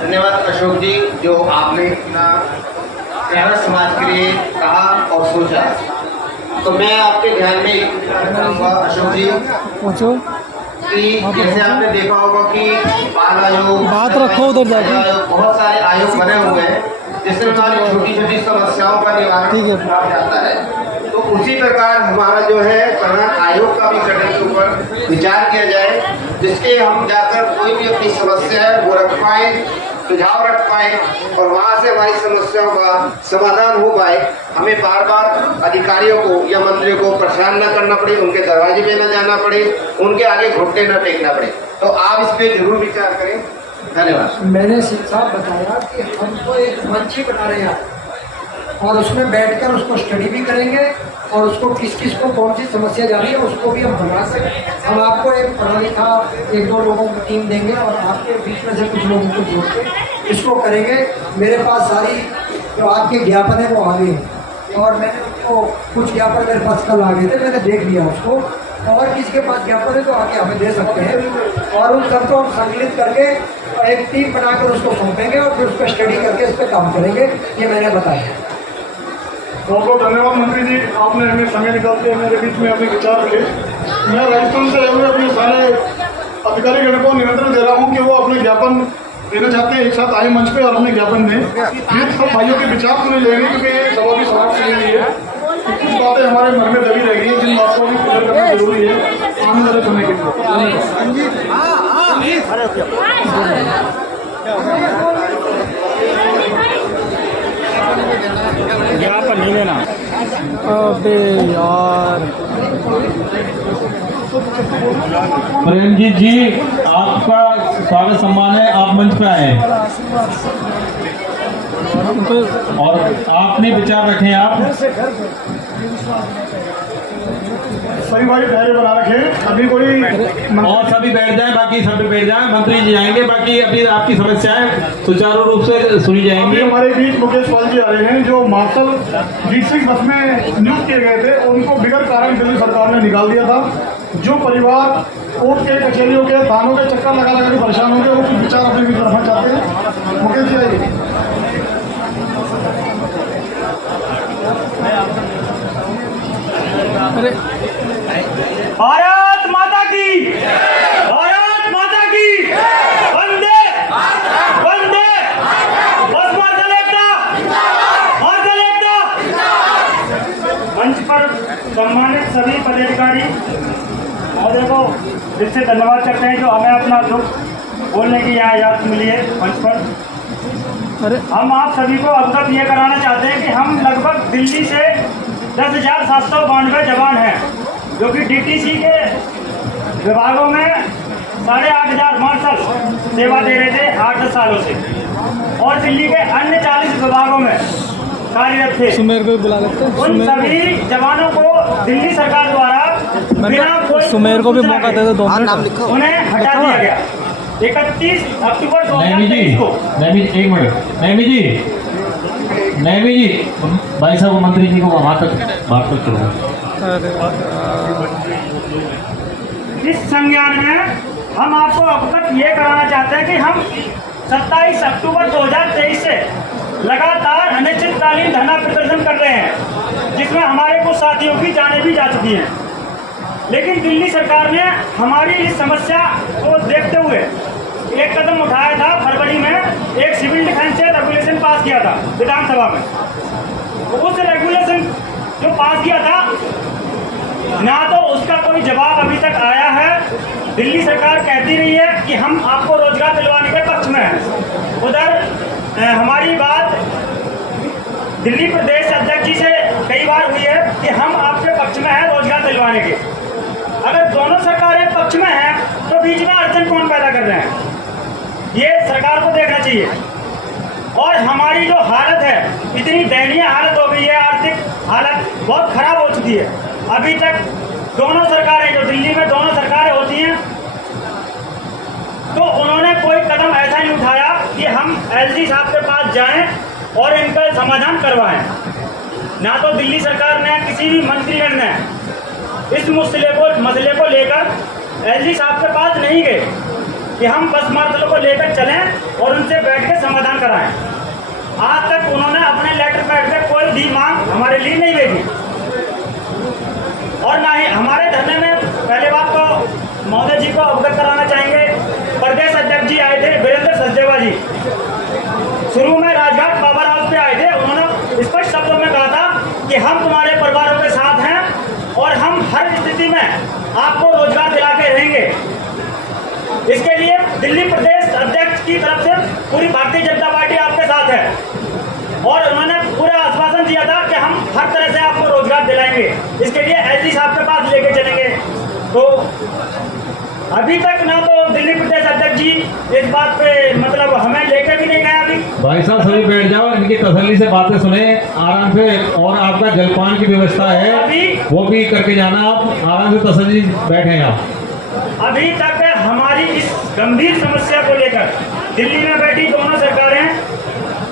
धन्यवाद अशोक जी, जो आपने इतना ग्रामीण समाज के लिए कहा और सोचा। तो मैं आपके ध्यान में एक करूँगा अशोक जी कि जैसे आपने देखा होगा कि बाल आयोग, बात रखो उधर जाके, बहुत सारे आयोग बने हुए हैं जिससे हमारी छोटी छोटी समस्याओं का निवारण किया जाता है। तो उसी प्रकार हमारा जो है कल्याण आयोग का भी गठन के ऊपर विचार किया जाए, जिसके हम जाकर कोई भी अपनी समस्या है वो रख पाए, सुझाव रख पाए और वहां से हमारी समस्याओं का समाधान हो पाए। हमें बार बार अधिकारियों को या मंत्रियों को परेशान न करना पड़े, उनके दरवाजे में न जाना पड़े, उनके आगे घुटने न टेकना पड़े। तो आप इस पे जरूर विचार करें। धन्यवाद। मैंने साहब बताया कि हमको एक मंच ही बना रहे हैं और उसमें बैठकर उसको स्टडी भी करेंगे और उसको किस किस को कौन सी समस्या जा रही है उसको भी हम बना सकें। हम आपको एक पढ़ा लिखा 1-2 लोगों की टीम देंगे और आपके बीच में से कुछ लोगों को जोड़ के इसको करेंगे। मेरे पास सारी जो आपके ज्ञापन है वो आ गए और मैंने उसको कुछ ज्ञापन मेरे पास कल आ गए थे, मैंने देख लिया उसको। और किसके पास ज्ञापन है तो आके हमें दे सकते हैं और उन सबको हम संकलित करके एक टीम बनाकर उसको सौंपेंगे और फिर उस पर स्टडी करके इस पर काम करेंगे। ये मैंने बताया। बहुत बहुत धन्यवाद मंत्री जी, आपने हमें समय निकालते मेरे बीच में अपने विचार रखे। मैं राजस्थान से हुए अपने सारे अधिकारी गण को निमंत्रण दे रहा हूँ कि वो अपने ज्ञापन देना चाहते हैं, एक साथ आए मंच पे और अपने ज्ञापन दें। ये सब भाइयों के विचार सुने लेंगे क्योंकि ये सभा भी समाप्त होने रही है। कुछ बातें हमारे मन में दबी रहेगी जिन बातों को भी क्लियर करना जरूरी है आने वाले समय के लिए। ज्ञापन नहीं लेना। अबे यार प्रेमजीत जी, आपका स्वागत सम्मान है, आप मंच पे आए और आपने विचार रखे। आप सभी भाई धैर्य बना रखें, अभी कोई और सभी बैठ जाए, बाकी सभी बैठ जाए, मंत्री जी आएंगे, बाकी अभी आपकी समस्याएं सुचारू रूप से सुनी जाएंगी। हमारे बीच मुकेश पाल जी आ रहे हैं जो मार्शल डिस्ट्रिक्ट बस में नियुक्त किए गए थे, उनको बिगड़ कारण दिल्ली सरकार ने निकाल दिया था। जो परिवार कोर्ट के कचहरियों के थानों के चक्कर लगा लगा के परेशान हो गए, वो कुछ विचार अपने भी रखना चाहते हैं। मुकेश जी आइए। अरे भारत माता की, भारत माता की, वंदे वंदे, बस मार्शल एकता, मार्शल एकता। मंच पर सम्मानित सभी पदाधिकारी महोदय को दिल से धन्यवाद करते हैं जो हमें अपना दुख बोलने की यहाँ इजाजत मिली है मंच पर। हम आप सभी को अवगत ये कराना चाहते हैं कि हम लगभग दिल्ली से 10,792 जवान हैं जो कि DTC के विभागों में 8,500 मार्शल सेवा दे रहे थे 8-10 सालों से और दिल्ली के अन्य 40 विभागों में कार्यरत थे। सुमेर को बुला लेते हैं। उन सभी जवानों को दिल्ली सरकार द्वारा बिना कोई सुमेर को भी मौका दे दो 2 मिनट, उन्हें हटा दिया गया। 31 अक्टूबर 2023 को। एक मिनट, नैमी जी, भाई साहब मंत्री जी को वहां तक बात तक करो। इस संज्ञान में हम आपको अवगत ये कराना चाहते हैं कि हम 27 अक्टूबर 2023 से लगातार अनिश्चितकालीन धरना प्रदर्शन कर रहे हैं, जिसमें हमारे कुछ साथियों की जानें भी जा चुकी हैं। लेकिन दिल्ली सरकार ने हमारी इस समस्या को देखते हुए एक कदम उठाया था। फरवरी में एक सिविल डिफेंस से रेगुलेशन पास किया था विधानसभा में। तो उस रेगुलेशन जो पास किया था ना तो उसका कोई जवाब अभी तक आया है। दिल्ली सरकार कहती रही है कि हम आपको रोजगार दिलवाने के पक्ष में हैं। उधर हमारी बात दिल्ली प्रदेश अध्यक्ष जी से कई बार हुई है कि हम आपके पक्ष में हैं रोजगार दिलवाने के। अगर दोनों सरकारें पक्ष में हैं तो बीच में अड़चन कौन पैदा कर रहे हैं, ये सरकार को देखना चाहिए। और हमारी जो हालत है, इतनी दयनीय हालत हो गई है, आर्थिक हालत बहुत खराब हो चुकी है। अभी तक दोनों सरकारें, जो दिल्ली में दोनों सरकारें होती हैं, तो उन्होंने कोई कदम ऐसा नहीं उठाया कि हम एलजी साहब के पास जाएं और इनका समाधान करवाएं। ना तो दिल्ली सरकार ने, किसी भी मंत्रीगण ने इस मसले को लेकर एलजी साहब के पास नहीं गए कि हम बस मसलों को लेकर चलें और उनसे बैठ के समाधान कराएं। आज तक उन्होंने अपने लेटर पैड पे कोई भी मांग हमारे लिए नहीं भेजी। और ना ही हमारे धरने में, पहले बात तो महोदय जी को अवगत कराना चाहेंगे, प्रदेश अध्यक्ष जी आए थे, वीरेंद्र सचदेवा जी शुरू में राजघाट पावर हाउस पे आए थे। उन्होंने स्पष्ट शब्दों में कहा था कि हम तुम्हारे परिवारों के साथ हैं और हम हर स्थिति में आपको रोजगार दिला के रहेंगे। इसके लिए दिल्ली प्रदेश अध्यक्ष की तरफ से पूरी भारतीय जनता पार्टी आपके साथ है और उन्होंने पूरा आश्वासन दिया था कि हम हर तरह से आपको रोजगार दिलाएंगे। इसके लिए एलजी साहब के पास लेके चलेंगे। तो अभी तक ना तो दिल्ली प्रदेश अध्यक्ष जी इस बात पे मतलब हमें लेके भी नहीं गए। अभी भाई साहब सभी बैठ जाओ, इनकी तसल्ली से बातें सुने आराम से, और आपका जलपान की व्यवस्था है वो भी करके जाना, आप आराम से तसल्ली बैठे आप। अभी तक हमारी इस गंभीर समस्या को लेकर दिल्ली में बैठी दोनों सरकारें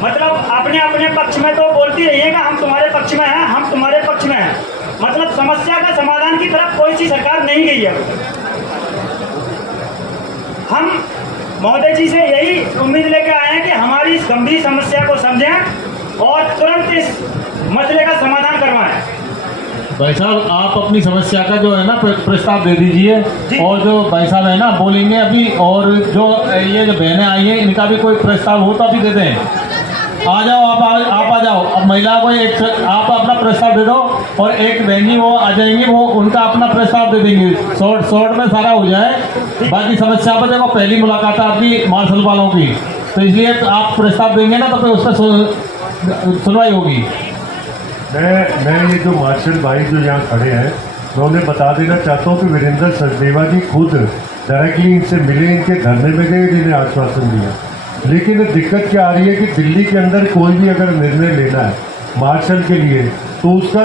मतलब अपने अपने पक्ष में तो बोलती रही है कि हम तुम्हारे पक्ष में हैं, हम तुम्हारे पक्ष में हैं, मतलब समस्या का समाधान की तरफ कोई सी सरकार नहीं गई है। हम महोदय जी से यही उम्मीद लेकर आए हैं कि हमारी इस गंभीर समस्या को समझें और तुरंत इस मसले का समाधान करवाएं। भाई साहब आप अपनी समस्या का जो है ना प्रस्ताव दे दीजिए, और जो भाई साहब है ना बोलेंगे अभी, और जो ये जो बहनें आई हैं इनका भी कोई प्रस्ताव हो तो अभी दे दें। आ जाओ आप आ जाओ। अब महिला को एक आप अपना प्रस्ताव दे दो और एक बहनी वो आ जाएंगी, वो उनका अपना प्रस्ताव दे देंगे। शॉर्ट में सारा हो जाए। बाकी समस्या पर देखो पहली मुलाकात है आपकी मार्शल वालों की, तो इसलिए आप प्रस्ताव देंगे ना तो फिर उस पर सुनवाई होगी। मैं ये जो मार्शल भाई जो यहाँ खड़े हैं, मैं उन्हें बता देना चाहता हूँ कि वीरेंद्र सचदेवा जी खुद डायरेक्टली इनसे मिले, इनके धरने में गए, इन्हें आश्वासन दिया। लेकिन दिक्कत क्या आ रही है कि दिल्ली के अंदर कोई भी अगर निर्णय लेना है मार्शल के लिए, तो उसका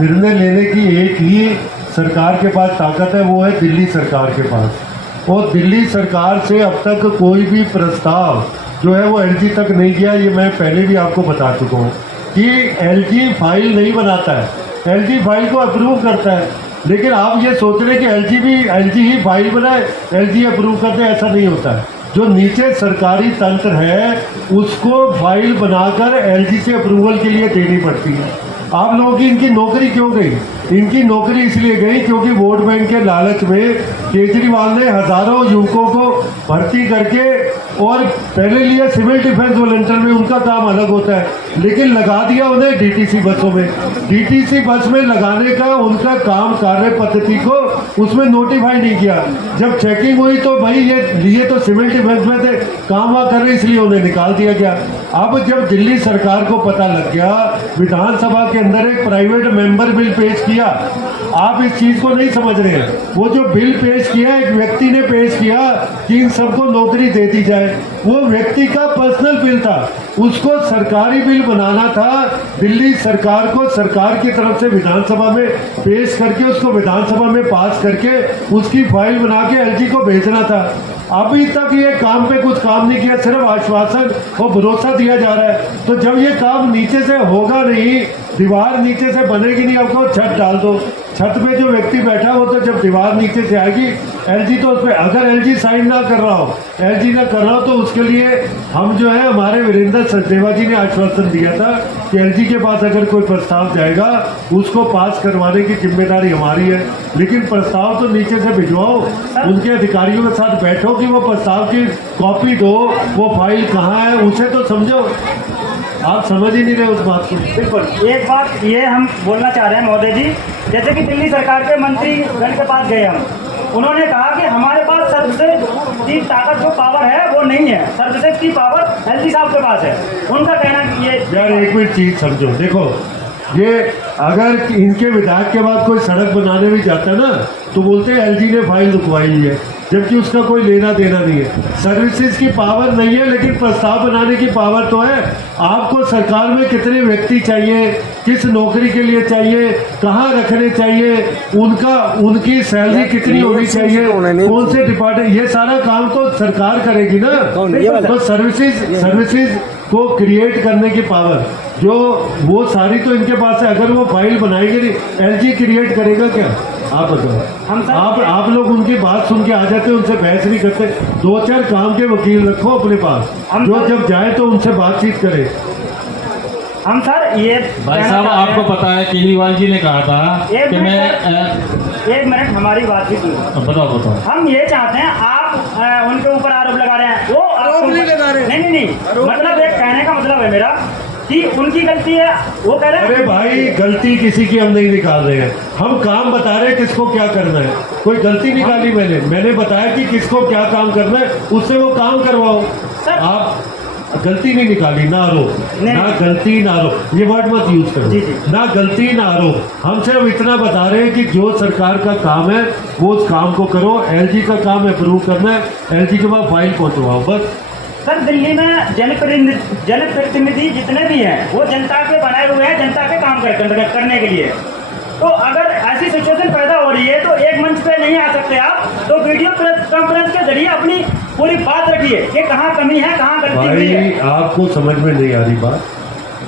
निर्णय लेने की एक ही सरकार के पास ताकत है, वो है दिल्ली सरकार के पास। और दिल्ली सरकार से अब तक कोई भी प्रस्ताव जो है वो एलजी तक नहीं गया। ये मैं पहले भी आपको बता चुका हूँ कि एलजी फाइल नहीं बनाता है, एलजी फाइल को अप्रूव करता है। लेकिन आप ये सोच रहे कि एलजी ही फाइल बनाए, एलजी अप्रूव कर दे, ऐसा नहीं होता है। जो नीचे सरकारी तंत्र है उसको फाइल बनाकर एलजी से अप्रूवल के लिए देनी पड़ती है। आप लोगों की इनकी नौकरी क्यों गई? इनकी नौकरी इसलिए गई क्योंकि वोट बैंक के लालच में केजरीवाल ने हजारों युवकों को भर्ती करके, और पहले लिया सिविल डिफेंस वॉलंटियर में, उनका काम अलग होता है, लेकिन लगा दिया उन्हें डीटीसी बसों में। डीटीसी बस में लगाने का उनका काम कार्य पद्धति को उसमें नोटिफाई नहीं किया। जब चेकिंग हुई तो भाई ये लिए तो सिविल डिफेंस में थे, काम वहाँ कर रहे, इसलिए उन्हें निकाल दिया गया। अब जब दिल्ली सरकार को पता लग गया, विधानसभा के अंदर एक प्राइवेट मेंबर बिल पेश किया। आप इस चीज को नहीं समझ रहे हैं। वो जो बिल पेश किया, एक व्यक्ति ने पेश किया कि इन सबको नौकरी दे दी जाए, वो व्यक्ति का पर्सनल बिल था, उसको सरकारी बिल बनाना था। दिल्ली सरकार को सरकार की तरफ से विधानसभा में पेश करके उसको विधानसभा में पास करके उसकी फाइल बना के एलजी को भेजना था। अभी तक ये काम पे कुछ काम नहीं किया, सिर्फ आश्वासन और भरोसा दिया जा रहा है। तो जब ये काम नीचे से होगा नहीं, दीवार नीचे से बनेगी नहीं, आपको छत डाल दो। छत पे जो व्यक्ति बैठा हो, तो जब दीवार नीचे से आएगी, एलजी तो उस पर, अगर एलजी साइन ना कर रहा हो, एलजी ना कर रहा हो, तो उसके लिए हम जो है, हमारे वीरेंद्र सचदेवा जी ने आश्वासन दिया था कि एलजी के पास अगर कोई प्रस्ताव जाएगा उसको पास करवाने की जिम्मेदारी हमारी है। लेकिन प्रस्ताव तो नीचे से भिजवाओ, उनके अधिकारियों के साथ बैठो कि वो प्रस्ताव की कॉपी दो, वो फाइल कहाँ है उसे तो समझो। आप समझ ही नहीं रहे उस बात को। बिल्कुल, एक बात ये हम बोलना चाह रहे हैं महोदय जी, जैसे कि दिल्ली सरकार के मंत्री गण के पास गए हम, उन्होंने कहा कि हमारे पास सर्वश्रेष्ठ की ताकत जो पावर है वो नहीं है, सर्वश्रेष्ठ की पावर एलजी साहब के पास है। उनका कहना कि ये यार एक मिनट चीज समझो, देखो ये अगर इनके विधायक के बाद कोई सड़क बनाने भी जाता है ना तो बोलते हैं एलजी ने फाइल रुकवाई है, जबकि उसका कोई लेना देना नहीं है। सर्विसेज की पावर नहीं है लेकिन प्रस्ताव बनाने की पावर तो है। आपको सरकार में कितने व्यक्ति चाहिए, किस नौकरी के लिए चाहिए, कहाँ रखने चाहिए, उनकी सैलरी कितनी होनी चाहिए, कौन से डिपार्टमेंट, ये सारा काम तो सरकार करेगी ना। तो सर्विसेज को क्रिएट करने की पावर जो वो सारी तो इनके पास है। अगर वो फाइल बनाएंगे नहीं, एलजी क्रिएट करेगा क्या? आप बताओ। आप लोग उनकी बात सुन के आ जाते, उनसे बहस नहीं करते। 2-4 काम के वकील रखो अपने पास, जो जब जाए तो उनसे बातचीत करें। हम सर ये भाई साहब आपको पता है केजरीवाल जी ने कहा था कि मैं 1 मिनट हमारी बात भी सुनो। बताओ। हम ये चाहते हैं, आप उनके ऊपर आरोप लगा रहे हैं, वो आरोप नहीं लगा रहे। नहीं, मतलब एक कहने का मतलब है मेरा कि उनकी गलती है, वो कह रहे हैं। अरे भाई गलती किसी की हम नहीं निकाल रहे हैं, हम काम बता रहे हैं किसको क्या करना है। कोई गलती निकाली मैंने बताया कि किसको क्या काम करना है, उससे वो काम करवाओ। आप गलती नहीं निकाली, ना आरोप, ना गलती ना आरोप, ये वर्ड मत यूज करो। ना गलती ना आरोप, हम सिर्फ इतना बता रहे हैं कि जो सरकार का काम है वो उस काम को करो। एलजी का काम अप्रूव करना है, एलजी के बाद फाइल पहुंचवाओ, बस। सर दिल्ली में जनप्रतिनिधि जितने भी हैं वो जनता के बनाए हुए हैं, जनता के काम करने के लिए। तो अगर ऐसी सिचुएशन पैदा हो रही है तो एक मंच पे नहीं आ सकते आप, तो वीडियो कॉन्फ्रेंस के जरिए अपनी पूरी बात रखिए कि कहाँ कमी है, कहाँ गलती हुई है। आपको समझ में नहीं आ रही बात।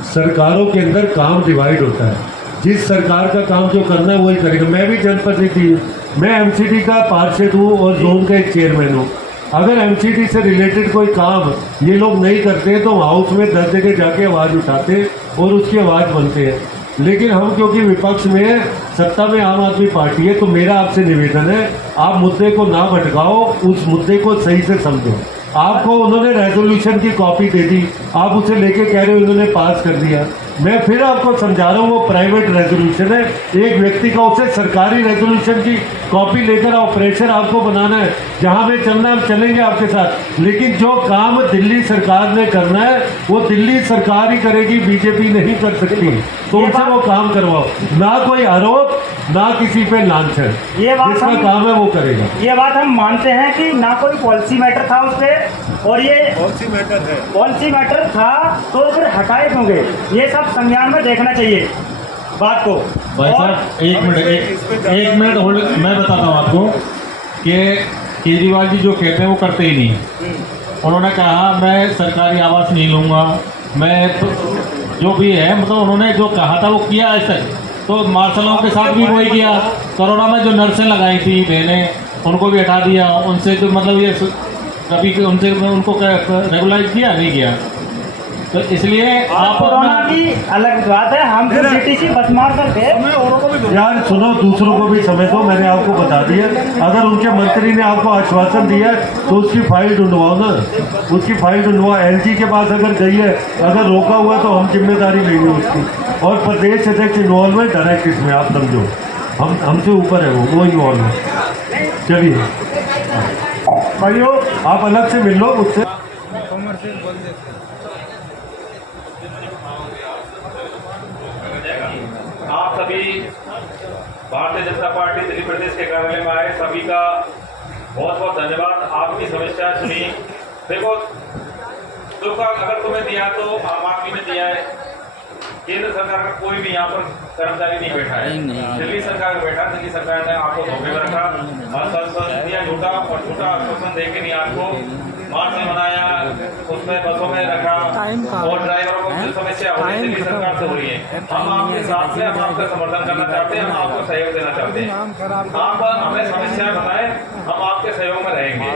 सरकारों के अंदर काम डिवाइड होता है, जिस सरकार का काम जो करना है वही करेगा। मैं भी जनप्रतिनिधि हूँ, मैं एमसीडी का पार्षद हूँ और जोन का एक चेयरमैन हूँ। अगर एमसीडी से रिलेटेड कोई काम ये लोग नहीं करते तो हाउस में 10 जगह जाके आवाज़ उठाते और उसकी आवाज़ बनते हैं। लेकिन हम क्योंकि विपक्ष में है, सत्ता में आम आदमी पार्टी है, तो मेरा आपसे निवेदन है आप मुद्दे को ना भटकाओ, उस मुद्दे को सही से समझो। आपको उन्होंने रेजोल्यूशन की कॉपी दे दी, आप उसे लेके कह रहे हो उन्होंने पास कर दिया। मैं फिर आपको समझा रहा हूँ वो प्राइवेट रेजोल्यूशन है, एक व्यक्ति का, उसे सरकारी रेजोल्यूशन की कॉपी लेकर आओ। प्रेशर आपको बनाना है, जहाँ में चलना है हम चलेंगे आपके साथ, लेकिन जो काम दिल्ली सरकार ने करना है वो दिल्ली सरकार ही करेगी, बीजेपी नहीं कर सकती। तो उनसे वो काम करवाओ, ना कोई आरोप, ना किसी पे लांछन। ये बात जिसका काम है वो करेगा। ये बात हम मानते हैं कि ना कोई पॉलिसी मैटर था उस पर, और ये पॉलिसी मैटर था तो फिर हटाए क्यों गए, ये सब संज्ञान में देखना चाहिए बात को। भाई साहब एक मिनट होल्ड, मैं बताता हूँ आपको कि केजरीवाल जी जो कहते हैं वो करते ही नहीं। उन्होंने कहा मैं सरकारी आवास नहीं लूँगा, मैं तो जो भी है, मतलब उन्होंने जो कहा था वो किया आज तक। तो मार्शलों के साथ भी वही किया। कोरोना में जो नर्सें लगाई थी बहनें, उनको भी हटा दिया। उनसे तो मतलब ये कभी उनसे उनको रेगुलाइज किया नहीं किया। तो इसलिए आप कोरोना की अलग बात है, हम तो डीटीसी बस मार कर थे। यार सुनो, दूसरों को भी समझ दो, मैंने आपको बता दिया। अगर उनके मंत्री ने आपको आश्वासन दिया है तो उसकी फाइल ढूंढवाओ ना, उसकी फाइल ढूंढवाओ। एलजी के पास अगर गई है, अगर रोका हुआ तो हम जिम्मेदारी लेंगे उसकी। और प्रदेश अध्यक्ष इन्वॉल्व है डायरेक्ट इसमें, आप समझो, हमसे ऊपर है वो इन्वॉल्व है। चलिए भाइयों, आप अलग से मिल लो मुझसे। आप सभी भारतीय जनता पार्टी दिल्ली प्रदेश के कार्यालय में आए सभी का बहुत बहुत धन्यवाद। आपकी समस्या सुनी। देखो, दुख अगर तुम्हें दिया तो आम आदमी ने दिया है। केंद्र सरकार का कोई भी यहाँ पर कर्मचारी नहीं बैठा है, दिल्ली सरकार बैठा। दिल्ली सरकार ने आपको धोखे में रखा, आश्वासन दिया झूठा, और झूठा आश्वासन देके नहीं आपको मार्च बनाया, उसमें बसों में रखा, और ड्राइवरों को जो समस्या हो रही है दिल्ली सरकार से हो रही है। हम आपके साथ हैं, हम आपका समर्थन करना चाहते हैं, हम आपको सहयोग देना चाहते हैं। आप हमें समस्याएं बताएं, हम आपके सहयोग में रहेंगे।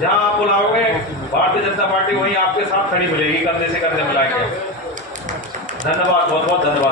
जहाँ आप बुलाओगे भारतीय जनता पार्टी वहीं आपके साथ खड़ी मिलेगी, कंधे से कंधे मिला के। धन्यवाद, बहुत बहुत धन्यवाद।